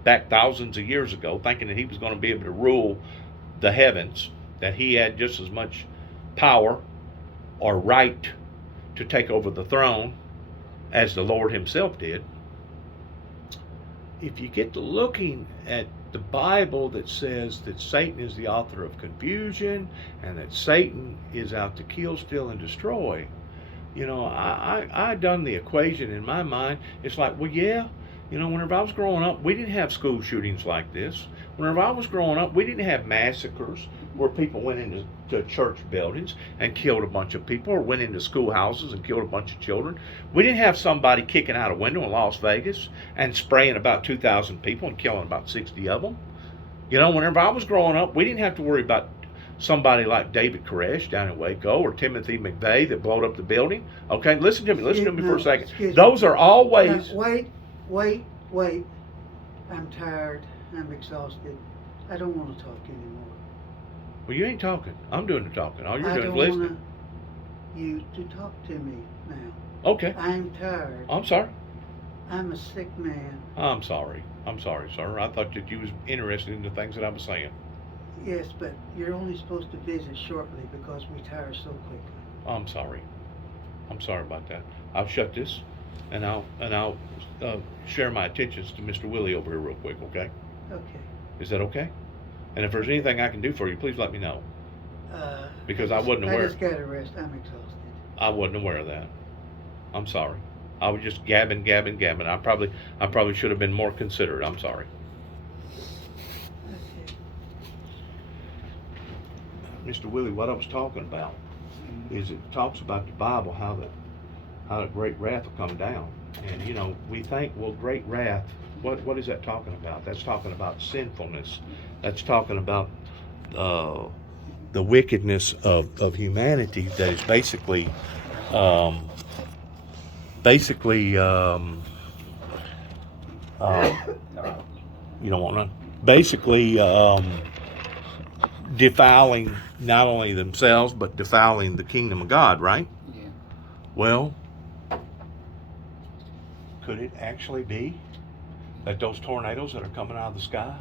back thousands of years ago, thinking that he was going to be able to rule the heavens, that he had just as much power or right to take over the throne as the Lord himself did. If you get to looking at the Bible that says that Satan is the author of confusion and that Satan is out to kill, steal, and destroy, you know, I done the equation in my mind. It's like, well, yeah, you know, whenever I was growing up, we didn't have school shootings like this. Whenever I was growing up, we didn't have massacres where people went into church buildings and killed a bunch of people, or went into schoolhouses and killed a bunch of children. We didn't have somebody kicking out a window in Las Vegas and spraying about 2,000 people and killing about 60 of them. You know, whenever I was growing up, we didn't have to worry about somebody like David Koresh down in Waco or Timothy McVeigh that blowed up the building. Okay, listen to me for a second. Those are all ways. Wait. I'm tired. I'm exhausted. I don't want to talk anymore. Well, you ain't talking. I'm doing the talking. All you're doing is I listening. don't want you to talk to me now. Okay. I'm tired. I'm sorry. I'm a sick man. I'm sorry, sir. I thought that you was interested in the things that I was saying. Yes, but you're only supposed to visit shortly because we tire so quickly. I'm sorry. I'm sorry about that. I'll shut this, and I'll share my attentions to Mr. Willie over here real quick. Okay? Okay. Is that okay? And if there's anything I can do for you, please let me know. Because I wasn't aware. I just got to rest. I'm exhausted. I wasn't aware of that. I'm sorry. I was just gabbing. I probably should have been more considerate. I'm sorry. Okay. Mr. Willie, what I was talking about is it talks about the Bible, how the great wrath will come down. And you know, we think, well, great wrath, what is that talking about? That's talking about sinfulness. That's talking about the wickedness of humanity that is basically you don't want to basically defiling not only themselves but defiling the kingdom of God, right? Yeah. Well, could it actually be that those tornadoes that are coming out of the sky,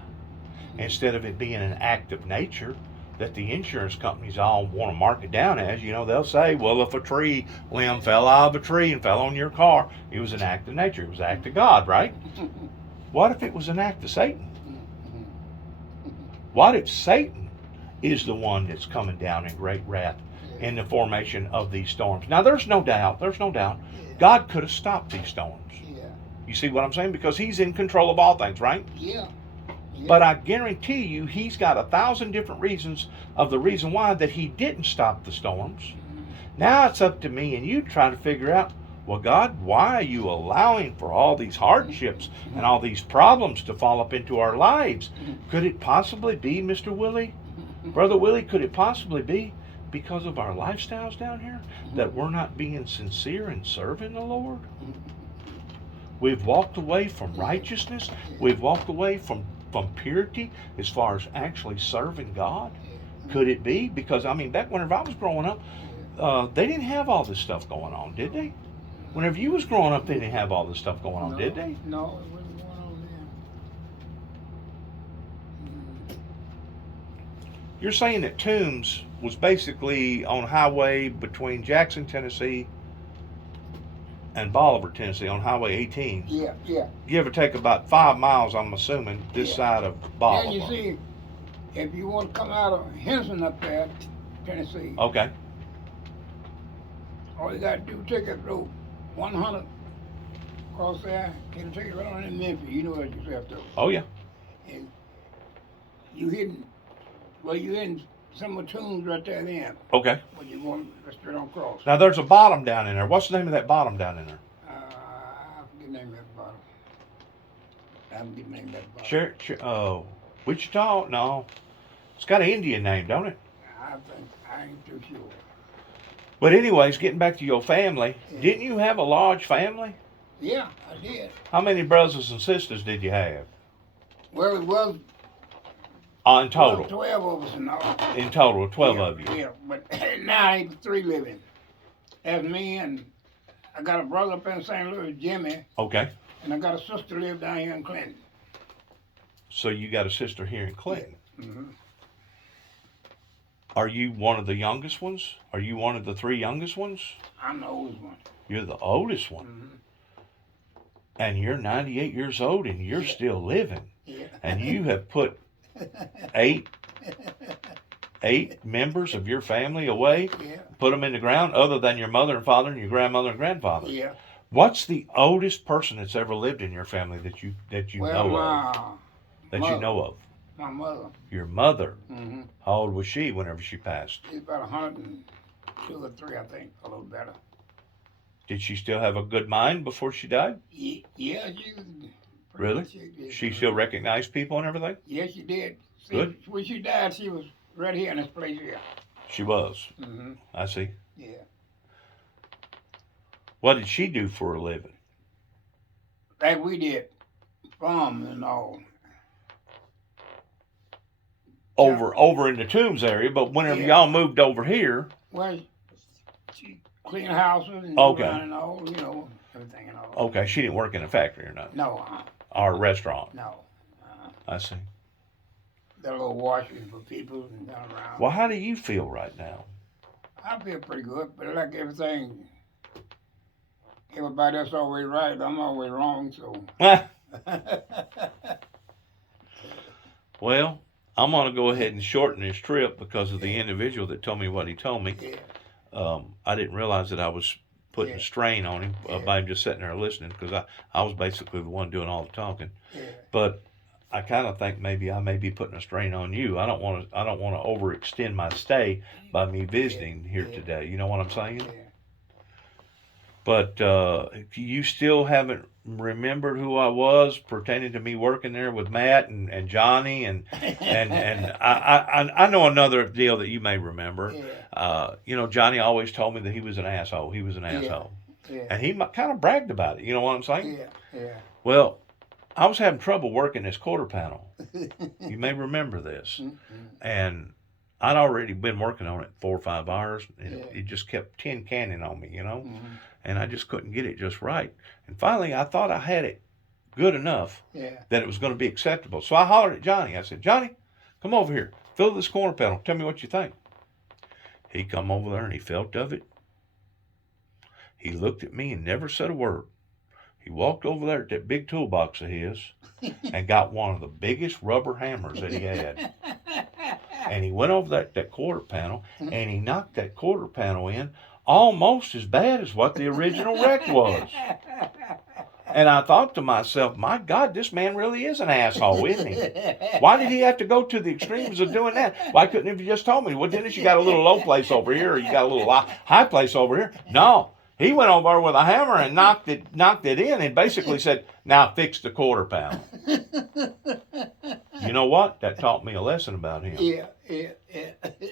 instead of it being an act of nature that the insurance companies all want to mark it down as, you know, they'll say, well, if a tree limb fell out of a tree and fell on your car, it was an act of nature. It was an act of God, right? What if it was an act of Satan? What if Satan is the one that's coming down in great wrath in the formation of these storms? Now, there's no doubt, God could have stopped these storms. Yeah. You see what I'm saying? Because he's in control of all things, right? Yeah. But I guarantee you, he's got 1,000 different reasons of the reason why that he didn't stop the storms. Now it's up to me and you to try to figure out, well, God, why are you allowing for all these hardships and all these problems to fall up into our lives? Could it possibly be, Mr. Willie? Brother Willie, could it possibly be because of our lifestyles down here that we're not being sincere in serving the Lord? We've walked away from righteousness. We've walked away from purity as far as actually serving God. Could it be? Because, I mean, back whenever I was growing up, they didn't have all this stuff going on, did they? Whenever you was growing up, they didn't have all this stuff going on, did they? No, it wasn't going on You're saying that Toombs was basically on highway between Jackson, Tennessee and Bolivar, Tennessee, on Highway 18. Yeah, yeah. Give or take about 5 miles, I'm assuming, this Yeah. side of Then Bolivar. you see, if you want to come out of Henson up there, Tennessee, Okay. all you got to do is take that road 100 across there, and take it right on in Memphis. You know that yourself, though. Oh, yeah. And you hitting, well, you hitting some of the tunes right there then. Okay. When you want straight on cross. Now, there's a bottom down in there. What's the name of that bottom down in there? I forget the name of that bottle. I forget the name of that bottle. Oh, Wichita? No. It's got an Indian name, don't it? I think, I ain't too sure. But anyways, getting back to your family, Yeah. didn't you have a large family? Yeah, I did. How many brothers and sisters did you have? Well, it was In total? 12 of us and all. In total, 12 Yeah, of you. Yeah, but now ain't 3 living. That's me, and I got a brother up in St. Louis, Jimmy, Okay. and I got a sister live down here in Clinton. So you got a sister here in Clinton. Mm-hmm. Are you one of the youngest ones? Are you one of the 3 youngest ones? I'm the oldest one. You're the oldest one. Mm-hmm. And you're 98 years old and you're still living. Yeah. And you have put eight members of your family away, Yeah. put them in the ground, other than your mother and father and your grandmother and grandfather. Yeah. What's the oldest person that's ever lived in your family that you Well, know of? That you mother. know of? My mother. Your mother. Mm-hmm. How old was she whenever she passed? She's about 102 or 3, I think, a little better. Did she still have a good mind before she died? Yeah, she was. Really? Did. She still recognized people and everything? Yes, she did. See, Good. when she died, she was right here in this place here. She was. Mm-hmm. I see. Yeah. What did she do for a living? Like we did, farm and all. Over in the Tombs area, but whenever Yeah. y'all moved over here, Well, she cleaned houses and Okay. and all, you know, everything and all. okay, she didn't work in a factory or nothing, No, or a restaurant. no. I see. Got a little washing for people and down around. Well, how do you feel right now? I feel pretty good, but like everything, everybody else always right, I'm always wrong, so. Well, I'm going to go ahead and shorten this trip because of the individual that told me what he told me. Yeah. I didn't realize that I was putting Yeah. a strain on him Yeah. by him just sitting there listening, because I was basically the one doing all the talking. Yeah. But I kind of think maybe I may be putting a strain on you. I don't want to overextend my stay by me visiting here Yeah. today. You know what I'm saying? Yeah. But you still haven't remembered who I was pertaining to me working there with Matt and Johnny and I know another deal that you may remember. Yeah. Johnny always told me that he was an asshole. He was an asshole, and he kind of bragged about it. You know what I'm saying? Yeah. Well, I was having trouble working this quarter panel. You may remember this, and I'd already been working on it 4 or 5 hours, and it just kept tin canning on me, and I just couldn't get it just right. And finally, I thought I had it good enough that it was going to be acceptable. So I hollered at Johnny. I said, "Johnny, come over here. Feel this corner panel. Tell me what you think." He come over there and he felt of it. He looked at me and never said a word. He walked over there to that big toolbox of his and got one of the biggest rubber hammers that he had. And he went over that quarter panel and he knocked that quarter panel in almost as bad as what the original wreck was. And I thought to myself, my God, this man really is an asshole, isn't he? Why did he have to go to the extremes of doing that? Why couldn't he have just told me, well, Dennis, you got a little low place over here, or you got a little high place over here? No. He went over there with a hammer and knocked it in and basically said, "Now fix the quarter panel." You know what? That taught me a lesson about him. Yeah.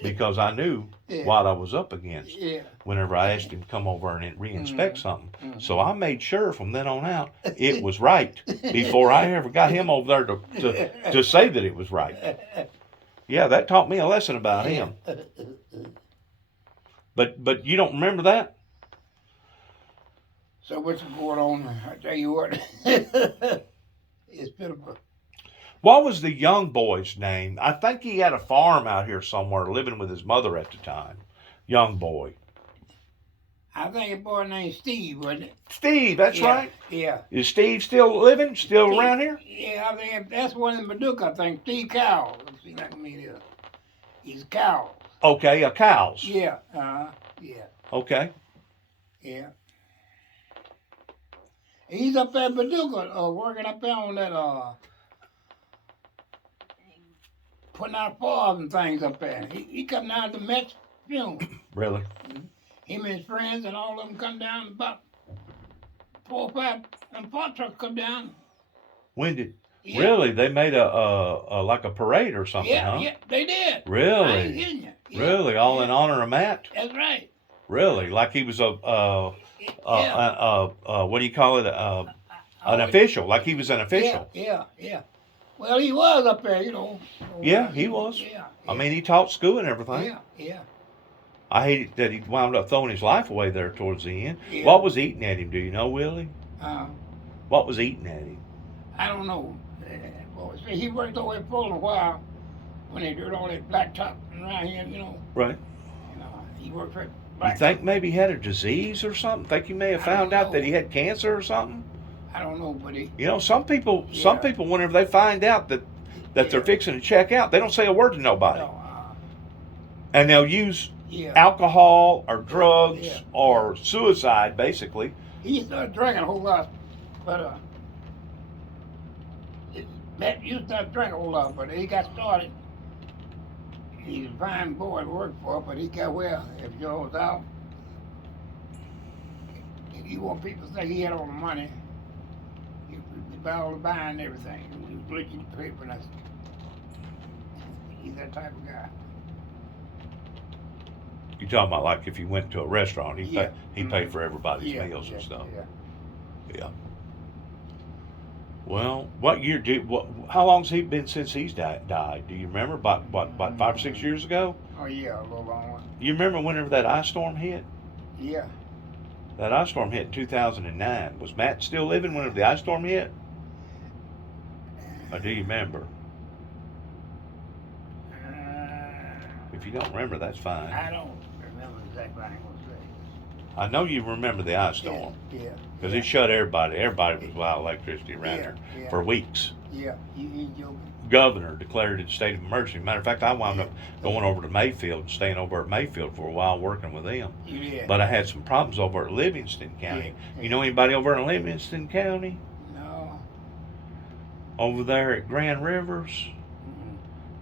Because I knew what I was up against Yeah. whenever I asked him to come over and re-inspect something. So I made sure from then on out it was right before I ever got him over there to say that it was right. Yeah, that taught me a lesson about him. But you don't remember that? So what's going on? I tell you what, it's pitiful. What was the young boy's name? I think he had a farm out here somewhere, living with his mother at the time. Young boy. I think a boy named Steve, wasn't it? Steve, that's Yeah, right. Yeah. Is Steve still living? Still Steve, around here? Yeah, I think that's one in Paducah, I think. Steve Cowles. Let's see if I can meet him. He's Cowles. Okay, a cows. Yeah, yeah, Okay. yeah. He's up there in Paducah, working up there on that, putting out bars and things up there. He come down to Met's funeral. Really? Him and his friends and all of them come down, about 4 or 5, and 4 trucks come down. When did? Yeah. Really? They made a like a parade or something, Yeah, huh? yeah, they did. I ain't Really? kidding you. Yeah, Really? All in yeah. honor of Matt? That's right. Really? Like he was what do you call it? An Oh, official. Like he was an official. Yeah. Well, he was up there, you know. Yeah, he was. Yeah. I mean, he taught school and everything. Yeah. I hated that he wound up throwing his life away there towards the end. Yeah. What was eating at him? Do you know, Willie? What was eating at him? I don't know. Boy, see, he worked over there for a while when they did all that blacktop around here, you know. Right. He worked for You blacktop. think maybe he had a disease or something? Think he may have I don't found out know. that he had cancer or something? I don't know, but he. You know, some people, Yeah. whenever they find out that they're fixing to check out, they don't say a word to nobody, No, and they'll use yeah. alcohol or drugs Yeah. or suicide, basically. He started drinking a whole lot, but Matt used to drink a whole lot, but he got started. He's a fine boy to work for, but he got well. If Joe was out, he want people to think he had all the money. He buy all the buying and everything. He was bleaching the paper, and that's, he's that type of guy. You're talking about like if you went to a restaurant, he Yeah. paid for everybody's Yeah, meals and yeah, stuff. Yeah. Well, what year how long's he been since he's died? Do you remember? About 5 or 6 years ago? Oh yeah, a little long. You remember whenever that ice storm hit? Yeah. That ice storm hit in 2009. Was Matt still living whenever the ice storm hit? Or do you remember? If you don't remember, that's fine. I don't remember exactly. I ain't gonna say. I know you remember the ice storm. Yeah. Because it shut everybody. Everybody was without electricity around here Yeah. for weeks. Yeah. You ain't joking. Governor declared it a state of emergency. Matter of fact, I wound up going over to Mayfield and staying over at Mayfield for a while working with them. You did. But I had some problems over at Livingston County. Yeah. You know anybody over in Livingston County? No. Over there at Grand Rivers? Mm-mm.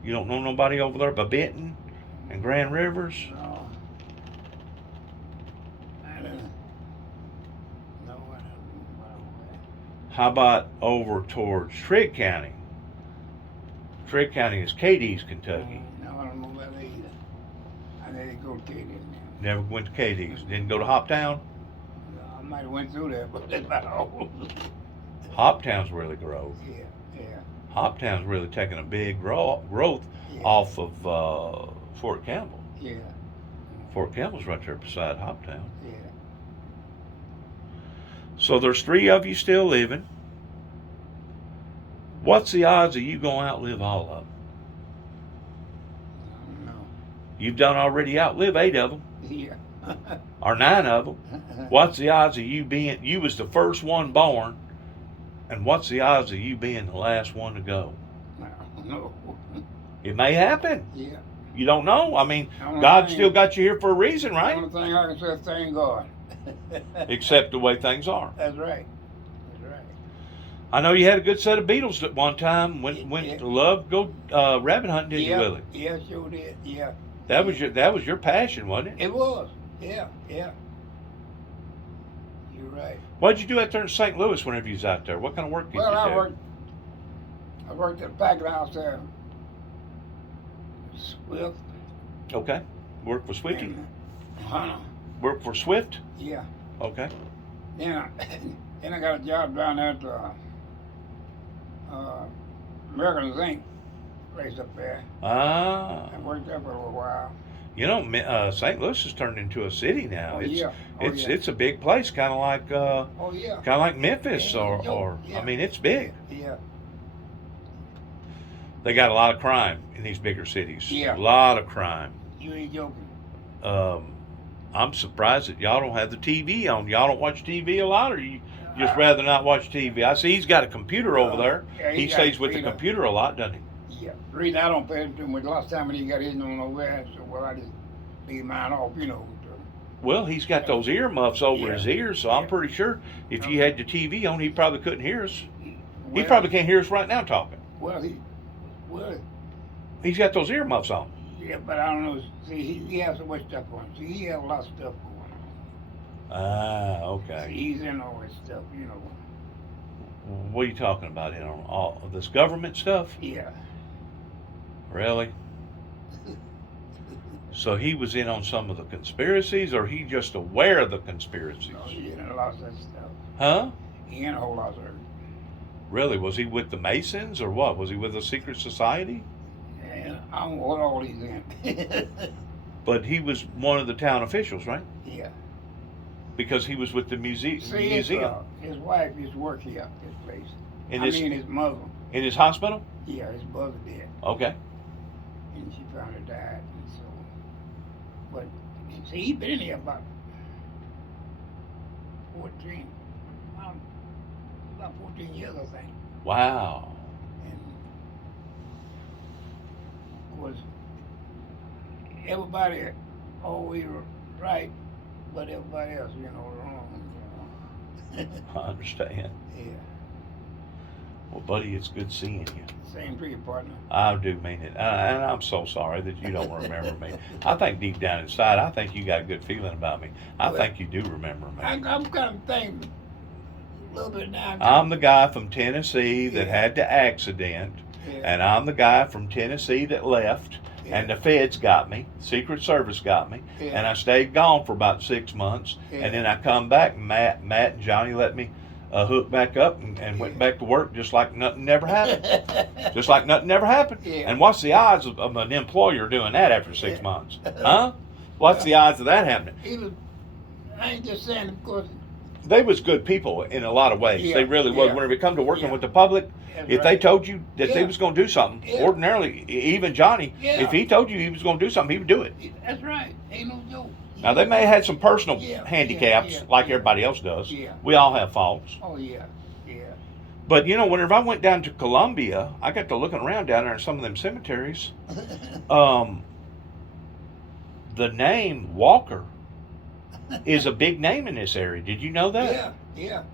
You don't know nobody over there by Benton and Grand Rivers? No. I don't know. No, I don't know. How about over towards Trigg County? Trigg County is Cadiz, Kentucky. No, I don't know about that either. I didn't go to Katy now. Never went to Cadiz. Didn't go to Hoptown? I might have went through there, but that's about all. Hoptown's really growth. Yeah. Hoptown's really taking a big growth Yeah. off of Fort Campbell. Yeah. Fort Campbell's right there beside Hoptown. Yeah. So there's 3 of you still living. What's the odds of you going to outlive all of them? I don't know. You've done already outlive 8 of them, Yeah. or 9 of them. What's the odds of you was the first one born, and what's the odds of you being the last one to go? I don't know. It may happen. Yeah. You don't know. I mean, I don't God think- still got you here for a reason, The right? only thing I can say is thank God. Except the way things are. That's right. That's right. I know you had a good set of beetles at one time. Went Yeah. to love go rabbit hunting, didn't you, Willie? Yeah, sure did. Yeah. That was your passion, wasn't it? It was. Yeah. You're right. What'd you do out there in St. Louis whenever you was out there? What kind of work did Well, you do? I worked at a packing house there. Swift. Okay. Work for Swifty? and Hunter. Work for Swift? Yeah. Okay. Then I got a job down there at American Zinc place up there. Ah. I worked there for a little while. You know, St. Louis has turned into a city now. Oh, It's yeah. Oh, it's yeah. it's a big place, kind of like Oh yeah. Memphis, Yeah, or yeah. I mean, it's big. Yeah. They got a lot of crime in these bigger cities. Yeah. A lot of crime. You ain't joking. I'm surprised that y'all don't have the TV on. Y'all don't watch TV a lot, or you just rather not watch TV? I see he's got a computer over there. Yeah, he stays with the computer a lot, doesn't he? Yeah. The reason I don't pay attention to much, last time when he got his on over there, so well, I just leave mine off, you know. Well, he's got those earmuffs over Yeah. his ears, so I'm pretty sure if you had the TV on, he probably couldn't hear us. He Well, probably can't hear us right now talking. Well, He's got those earmuffs on. yeah, but I don't know. See, he has so much stuff on. See, he has a lot of stuff going on. Ah, See, okay. he's in all this stuff, you know. What are you talking about? In on all of this government stuff? Yeah. Really? So he was in on some of the conspiracies, or he just aware of the conspiracies? No, he in a lot of that stuff. Huh? He in a whole lot of it. Really? Was he with the Masons, or what? Was he with a secret society? And I don't know what all he's in. But he was one of the town officials, right? Yeah. Because he was with the See, museum. his wife used to work here at this place. In his mother. In his hospital? Yeah, his mother did. Okay. And she found her died. And so, but, see, he been in here about 14, about 14 years, I think. Wow. And, of course, everybody always right, but everybody else, you know, wrong. You know. I understand. Yeah. Well, buddy, it's good seeing you. Same to you, partner. I do mean it. And I'm so sorry that you don't remember me. I think deep down inside, I think you got a good feeling about me. I think you do remember me. I'm kind of thinking a little bit now. I'm the guy from Tennessee that had the accident, Yeah. and I'm the guy from Tennessee that left, and the feds got me, Secret Service got me, Yeah. and I stayed gone for about 6 months, Yeah. and then I come back, and Matt and Johnny let me hook back up and went back to work just like nothing never happened. Just like nothing never happened. Yeah. And what's the odds of an employer doing that after 6 months? Huh? What's the odds of that happening? I ain't just saying, of course. They was good people in a lot of ways. Yeah, They really was. yeah. Whenever it come to working Yeah. with the public, That's if they right. told you that they Yeah. was going to do something, Yeah. ordinarily, even Johnny, Yeah. if he told you he was going to do something, he would do it. That's right. Ain't no joke. Now, they may have had some personal Yeah, handicaps yeah, like yeah. everybody else does. Yeah. We all have faults. Oh, yeah. Yeah. But, you know, whenever I went down to Columbia, I got to looking around down there in some of them cemeteries. The name Walker is a big name in this area. Did you know that? Yeah.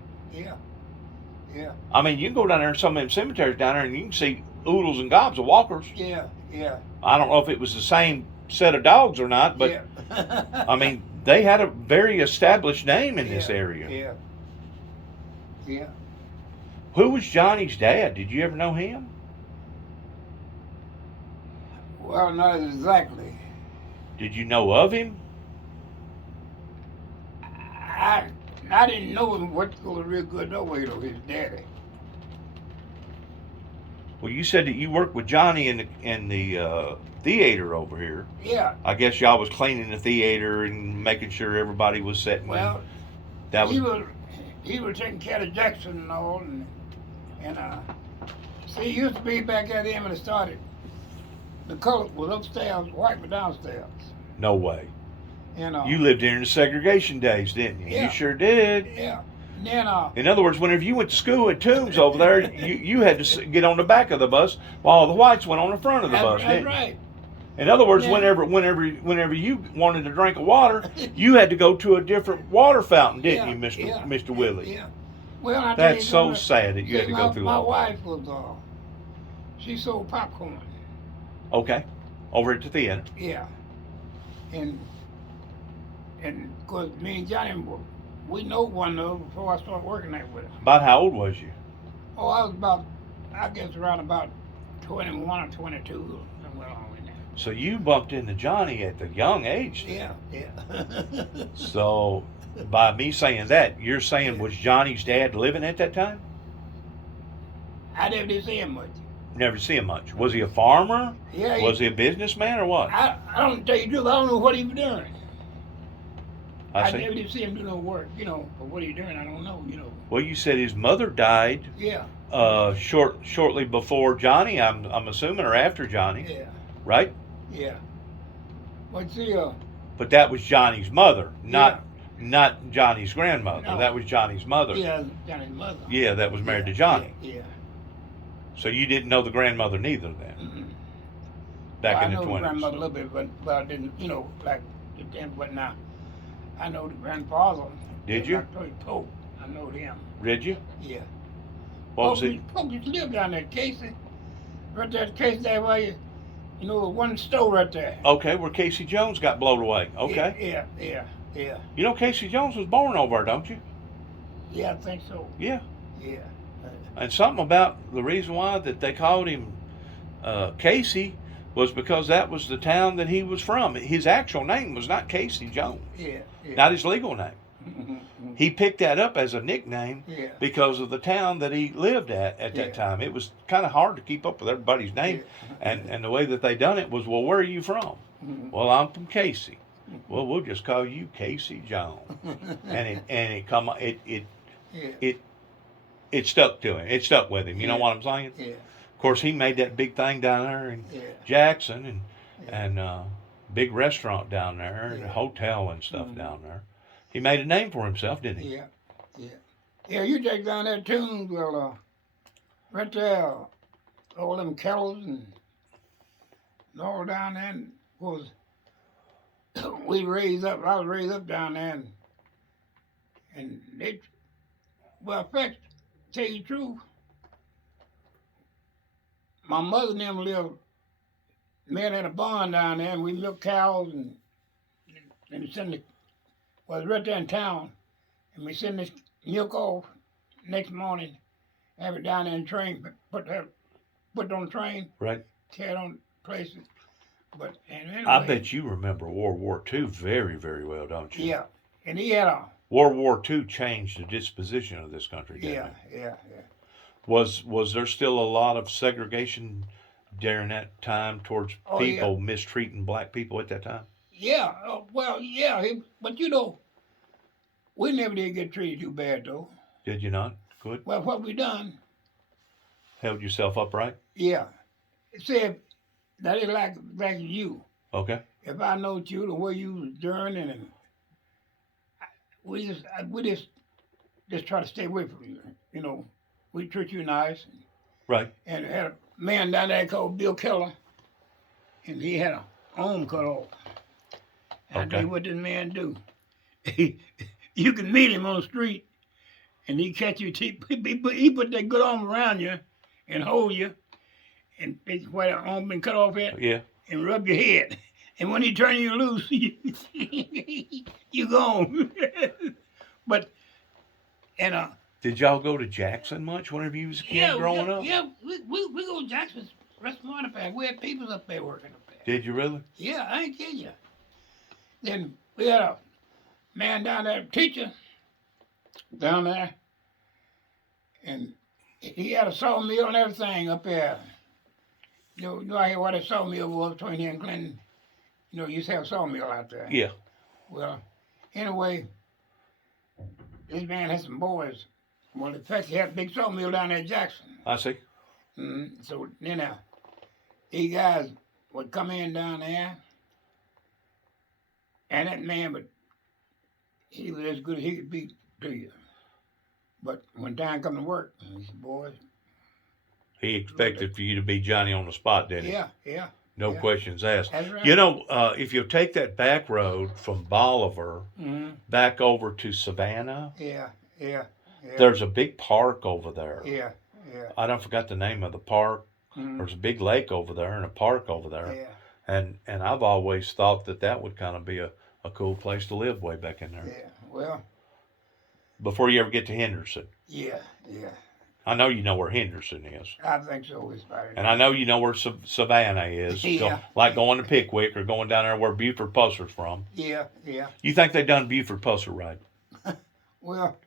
I mean, you can go down there in some of them cemeteries down there and you can see oodles and gobs of walkers. Yeah. I don't know if it was the same set of dogs or not, but yeah. I mean, they had a very established name in this Yeah, area. Yeah. Who was Johnny's dad? Did you ever know him? Well, not exactly. Did you know of him? I didn't know him what was real good no way though, his daddy. Well, you said that you worked with Johnny in the theater over here. Yeah. I guess y'all was cleaning the theater and making sure everybody was sitting. Well, that was he was taking care of Jackson and all, and see, he used to be back at him when it started. The color was upstairs, white was downstairs. no way. And You lived here in the segregation days, didn't you? Yeah. You sure did. yeah. And then In other words, whenever you went to school at Toombs over there, you had to get on the back of the bus while the whites went on the front of the bus, that's didn't you? right. In other words, Yeah. whenever you wanted a drink of water, you had to go to a different water fountain, didn't you, Mr. Willie? Yeah. Well, I That's tell you, so sad that you had to go through my all that. wife was she sold popcorn. Okay, over at the theater. Yeah. And of course, me and Johnny, we know one another before I started working there with him. About how old was you? Oh, I was about, I guess around about 21 or 22, somewhere along in there. So you bumped into Johnny at the young age. Yeah. So by me saying that, you're saying was Johnny's dad living at that time? I never did see him much. Never see him much. Was he a farmer? Yeah. Was he a businessman or what? I don't tell you the truth, I don't know what he was doing. I I see. never did see him do no work, but what he doing, I don't know, Well, you said his mother died Yeah. shortly before Johnny, I'm assuming, or after Johnny, Yeah, right? yeah. But see, But that was Johnny's mother, yeah, not Johnny's grandmother. No. That was Johnny's mother. yeah, Johnny's mother. Yeah, that was married Yeah, to Johnny. Yeah. So you didn't know the grandmother neither then, Mm-mm. back Well, in the I know the 20s. grandmother a little bit, but I didn't, like then. But now, I know the grandfather. Did you? I told you, Pope. I know them. Did you? Yeah. What was it? Pope used to live down there, Casey. Right there, Casey, there where the one store right there. Okay, where Casey Jones got blown away. Okay. Yeah. You know Casey Jones was born over there, don't you? Yeah, I think so. Yeah. Yeah. And something about the reason why that they called him Casey was because that was the town that he was from. His actual name was not Casey Jones, Yeah. not his legal name. Mm-hmm. He picked that up as a nickname Yeah. because of the town that he lived at Yeah. that time. It was kind of hard to keep up with everybody's name, Yeah. and the way that they done it was, well, where are you from? Mm-hmm. Well, I'm from Casey. Well, we'll just call you Casey Jones, and it stuck to him. It stuck with him. You know what I'm saying? Yeah. Of course, he made that big thing down there in Yeah. Jackson, Yeah. and big restaurant down there, and Yeah. a hotel and stuff Mhm. down there. He made a name for himself, didn't he? Yeah. Yeah, you take down that tune, well, right there, all them kettles and all down there, and was I was raised up down there, and they, well, in fact, tell you the truth, my mother and them lived, man had a barn down there, and we milked cows, and send the, well, right there in town, and we send this milk off next morning, have it down there in the train, put it on the train, Right. carry it on places. But and anyway, I bet you remember World War II very, very well, don't you? Yeah, and he had a World War II changed the disposition of this country, didn't it? yeah. Was there still a lot of segregation during that time towards Oh, people mistreating black people at that time? Yeah, well, yeah, but we never did get treated too bad though. Did you not? Good. Well, what we done, Held yourself upright? yeah, see, that is like you. Okay. If I know you, the way you was doing, and we just try to stay away from you. We treat you nice. Right. And had a man down there called Bill Keller, and he had a arm cut off. I tell you what this man do. You can meet him on the street, and he catch you. He put that good arm around you, and hold you, and it's where the arm been cut off at. Yeah. And rub your head. And when he turn you loose, you gone. But did y'all go to Jackson much whenever you was a kid growing up? Yeah, we go to Jackson's restaurant up there. We had people up there working up there. Did you really? Yeah, I ain't kidding you. Then we had a man down there, teacher, down there, and he had a sawmill and everything up there. You know out here where the sawmill was between here and Clinton. You used to have a sawmill out there. Yeah. Well, anyway, this man had some boys. Well, in fact, he had a big sawmill down there in Jackson. I see. So then these guys would come in down there, and that man, he was as good as he could be to you. But when time come to work, he said, boys. He expected for you to be Johnny on the spot, didn't he? Yeah. No questions asked. That's right. If you take that back road from Bolivar back over to Savannah, Yeah. there's a big park over there. Yeah. I don't forgot the name of the park. Mhm. There's a big lake over there and a park over there. Yeah. And I've always thought that would kind of be a cool place to live way back in there. Yeah. Well. Before you ever get to Henderson. Yeah. I know you know where Henderson is. I think so. It's about it. And I know you know where Savannah is. Yeah. Like going to Pickwick or going down there where Buford Pusser's from. Yeah. You think they done Buford Pusser right? Well,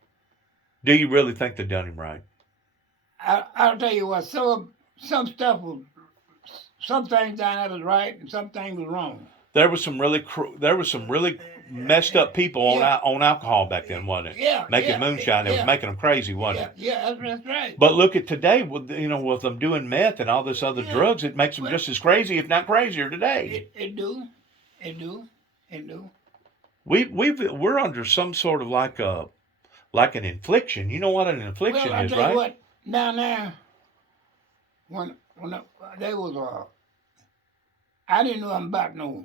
Do you really think they done him right? I'll tell you what. Some stuff was, some things down there was right, and some things was wrong. There was some really messed up people Yeah. on alcohol back then, wasn't it? Yeah, Making yeah, moonshine. It was yeah. making them crazy, wasn't it? Yeah, that's right. But look at today, with with them doing meth and all this other Yeah. drugs, it makes them Well, just as crazy, if not crazier, today. It do. We're under some sort of like an infliction. You know what an infliction Well, I is, tell you right? what, down there, when they was I didn't know nothing about no.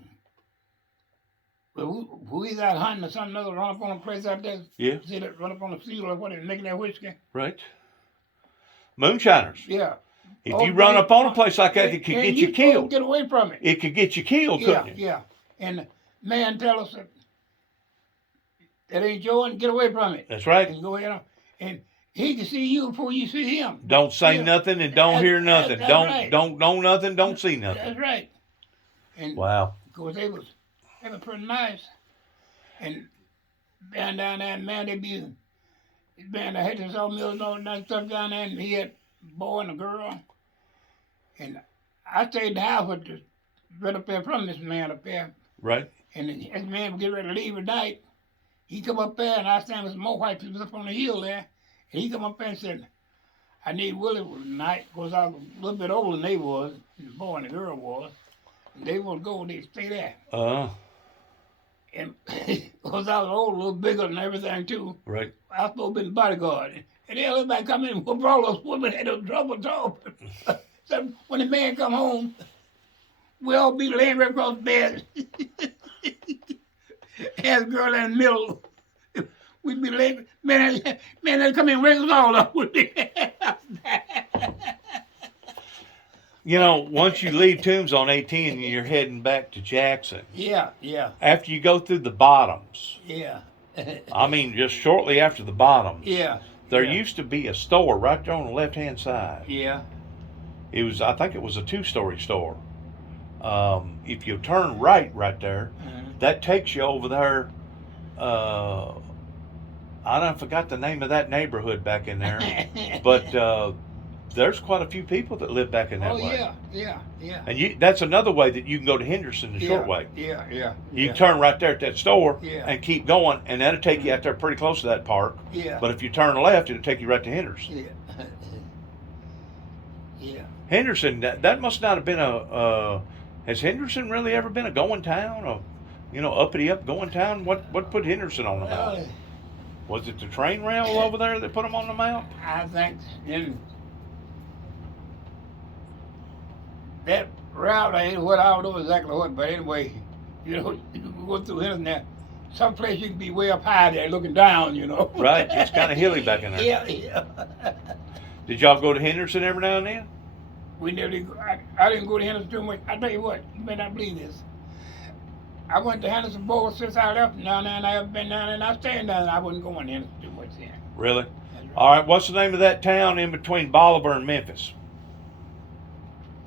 But we was out hunting or something, run up on a place out there. Yeah. See that run up on the field or what, making that whiskey. Right. Moonshiners. Yeah. If you run up on a place like that, it could get you killed. Get away from it. It could get you killed, couldn't it? Yeah. And the man tell us that ain't yours, and get away from it. That's right. And go ahead and he can see you before you see him. Don't say nothing and don't hear nothing. That's Don't right. don't know nothing. Don't see nothing. That's right. And Wow. of course they were pretty nice. And down there, man, I had this sawmill and all that stuff down there, and he had a boy and a girl. And I stayed in the house with right up there from this man up there. Right. And this man would get ready to leave at night. He come up there, and I stand with some more white people up on the hill there. And he come up there and said, I need Willie tonight, because I was a little bit older than they was, the boy and the girl was. And they want to go and they stay there. And because I was old, a little bigger than everything too. Right. I was supposed to be the bodyguard. And then everybody come in and whoop all those women had no trouble at all. So when the man come home, we all be laying right across the bed. Had a girl in the middle. We'd be laying, man, they'd come in and wake us all up. Once you leave Toombs on 18 and you're heading back to Jackson. Yeah. After you go through the bottoms. Yeah. I mean, just shortly after the bottoms. Yeah. There used to be a store right there on the left-hand side. Yeah. I think it was a 2-story store. If you turn right there, that takes you over there. I forgot the name of that neighborhood back in there, but there's quite a few people that live back in that way. Yeah. And that's another way that you can go to Henderson the short way. Yeah. You turn right there at that store Yeah. and keep going, and that'll take you out there pretty close to that park. Yeah. But if you turn left, it'll take you right to Henderson. Yeah. Yeah. Henderson, that must not have been has Henderson really ever been a going town? Uppity up going town? What put Henderson on the map? Was it the train rail over there that put them on the map? I think that route, I ain't what I don't know exactly what, but anyway, you go through here and there. Some place you can be way up high there looking down, Right, it's kind of hilly back in there. Yeah. Did y'all go to Henderson every now and then? We never did. I didn't go to Henderson too much. I tell you what, you may not believe this. I went to Henderson Bowl since I left down there, and I haven't been down there, and I stayed down there. I wasn't going to Henderson too much then. Really? That's right. All right, what's the name of that town in between Bolivar and Memphis?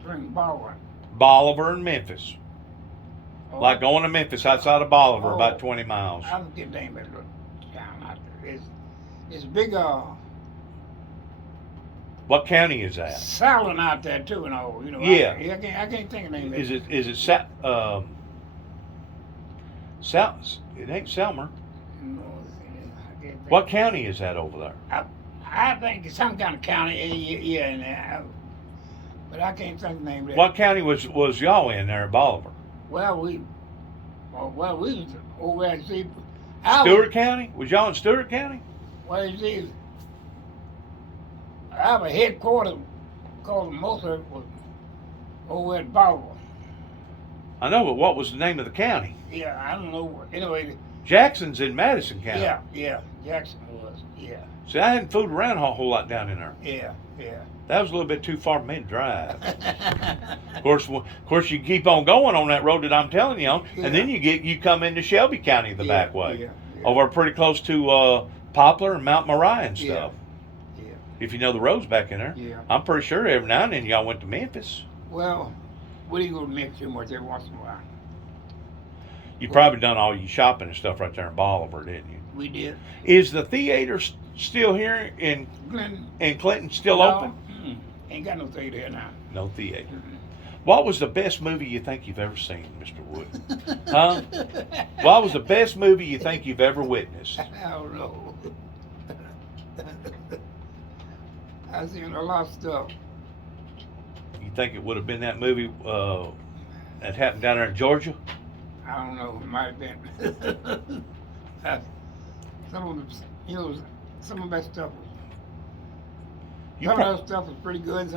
Spring Bolivar. Bolivar and Memphis. Oh, Like going to Memphis outside of Bolivar, Oh. about 20 miles. I forget the name of the little town out there. It's big, What county is that? Salon out there too, and all. Yeah. I can't think of the name of it. Is it it ain't Selmer. No, I can't think. What county is that over there? I think it's some kind of county. Yeah, in there. But I can't think of the name of it. What county was y'all in there at Bolivar? Well, we was over at Stewart County? Was y'all in Stewart County? Well, you see, I have a headquarters called most of it was over at Bolivar. I know, but what was the name of the county? Yeah, I don't know. Anyway, Jackson's in Madison County. yeah, Jackson was. Yeah, See, I hadn't fooled around a whole lot down in there. yeah. That was a little bit too far for me to drive. Of course, you keep on going on that road that I'm telling you on, and then you come into Shelby County the back way, Yeah. over pretty close to Poplar and Mount Moriah and Yeah. stuff. Yeah. If you know the roads back in there, Yeah. I'm pretty sure every now and then y'all went to Memphis. Well, we didn't go to Memphis too much every once in a while. You probably done all your shopping and stuff right there in Bolivar, didn't you? We did. Is the theater still here in Glenn. Clinton? Still No, open? Ain't got no theater here now. No theater. What was the best movie you think you've ever seen, Mr. Wood? Huh? What was the best movie you think you've ever witnessed? I don't know. I've seen a lot of stuff. You think it would have been that movie that happened down there in Georgia? I don't know. It might have been. Some of the, some of that stuff. You, Some of that stuff was pretty good.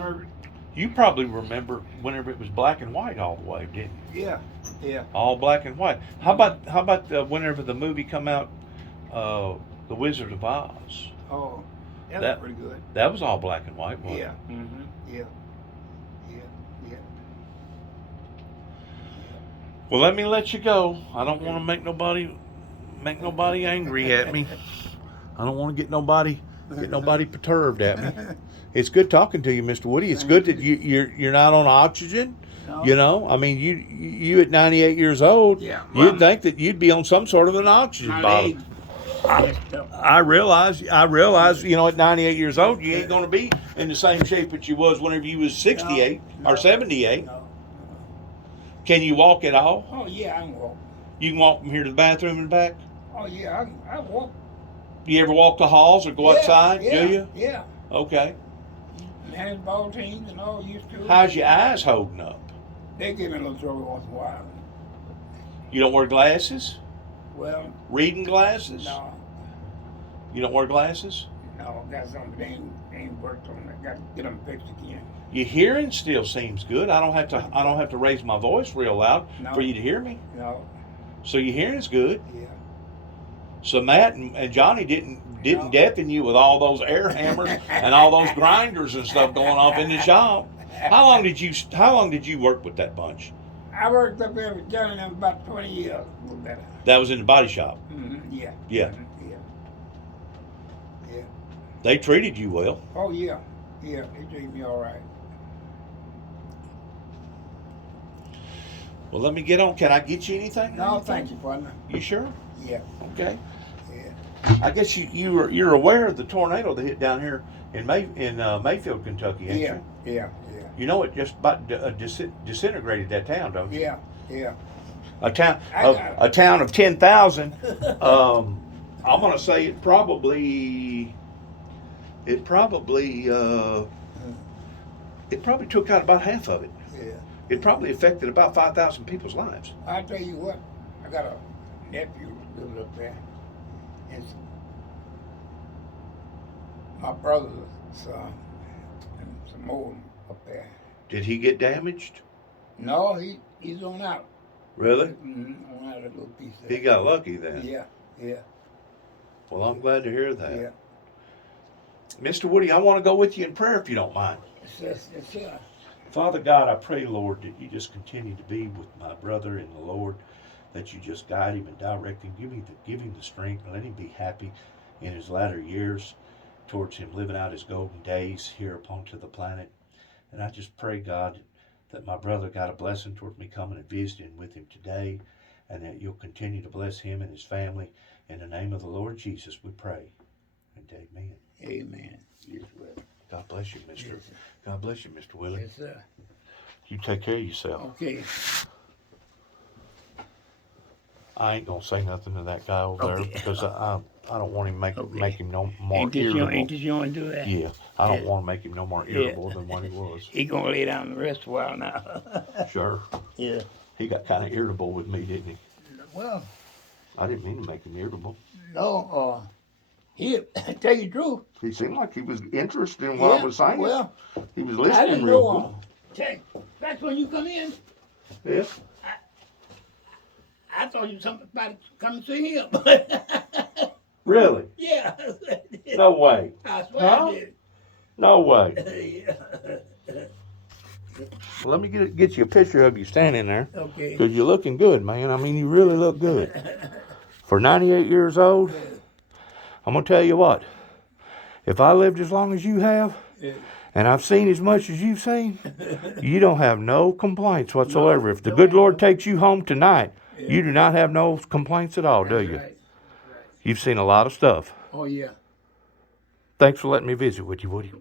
you probably remember whenever it was black and white all the way, didn't you? Yeah, yeah. All black and white. How about whenever the movie come out, The Wizard of Oz? Oh, that That- was pretty good. That was all black and white, wasn't Yeah. it? Mm-hmm. Yeah. Yeah. Yeah. Well, let me let you go. I don't want to make nobody angry at me. I don't want to get nobody perturbed at me. It's good talking to you, Mr. Woody. It's good that you're not on oxygen. No. You know, I mean, you at 98 years old, Yeah, you'd think that you'd be on some sort of an oxygen My bottle. legs messed up. I realize, you know, at 98 years old, you ain't going to be in the same shape that you was whenever you was 68 No. or 78. No. Can you walk at all? Oh yeah, I can walk. You can walk from here to the bathroom and back? Oh yeah, I walk. You ever walk the halls or go Yeah, outside? Yeah, Do you? Yeah. Okay. Handball teams and all used to. How's your eyes holding up? They give me a little trouble once in a while. You don't wear glasses? Well, Reading glasses? no, You don't wear glasses? got something that ain't worked on. I got to get them fixed again. Your hearing still seems good. I don't have to raise my voice real loud No. for you to hear me. No, So your hearing's good. yeah. So Matt and Johnny didn't No. deafen you with all those air hammers and all those grinders and stuff going off in the shop. How long did you work with that bunch? I worked up there with Johnny them about 20 years. A little better. That was in the body shop. Mm-hmm. Yeah. Yeah. Mhm, yeah. Yeah. They treated you well. Oh yeah. Yeah. They treat me all right. Well, let me get on. Can I get you anything? No, thank you, partner. You sure? Yeah. Okay. Yeah. I guess you're aware of the tornado that hit down here in Mayfield, Kentucky, ain't Yeah. you? Yeah. Yeah. You know it just about disintegrated that town, don't you? Yeah. Yeah. A town I of got it. a town of 10,000. I'm gonna say it probably took out about half of it. Yeah. It probably affected about 5,000 people's lives. I tell you what, I got a nephew who lives up there. It's my brother's son and some more up there. Did he get damaged? No, he's on out. Really? On out a little piece there. He got lucky then. Yeah, yeah, Well, I'm glad to hear that. yeah. Mr. Woody, I want to go with you in prayer if you don't mind. It's Father God, I pray, Lord, that you just continue to be with my brother in the Lord, that you just guide him and direct him, give him the strength, and let him be happy in his latter years towards him living out his golden days here upon to the planet. And I just pray, God, that my brother got a blessing toward me coming and visiting with him today, and that you'll continue to bless him and his family. In the name of the Lord Jesus, we pray. And amen. amen. Yes, well. God bless you, Mr. Yes, sir. God bless you, Mr. Willie. Yes, sir. You take care of yourself. Okay. I ain't gonna say nothing to that guy over there Okay. because I don't want him make him no more Ain't this irritable. you want to do that? Yeah, I don't Yeah. want to make him no more Yeah. irritable than what he was. He gonna lay down the rest a while now. Sure, Yeah. he got kind of irritable with me, didn't he? Well, I didn't mean to make him irritable. no, he tell you the truth. He seemed like he was interested in what I was saying. Well, He was I listening didn't real know. That's when you come in. good. I thought you something about to come see him. Really? Yeah. No way. I swear Huh? I did. No way. Yeah. Well, let me get you a picture of you standing there Okay. because you're looking good, man. I mean, you really look good. For 98 years old, I'm gonna tell you what. If I lived as long as you have, Yeah. and I've seen as much as you've seen, you don't have no complaints whatsoever. If the good Lord takes you home tonight, you do not have no complaints at all, do you? Right. You've seen a lot of stuff. Oh yeah. Thanks for letting me visit with you, Woody.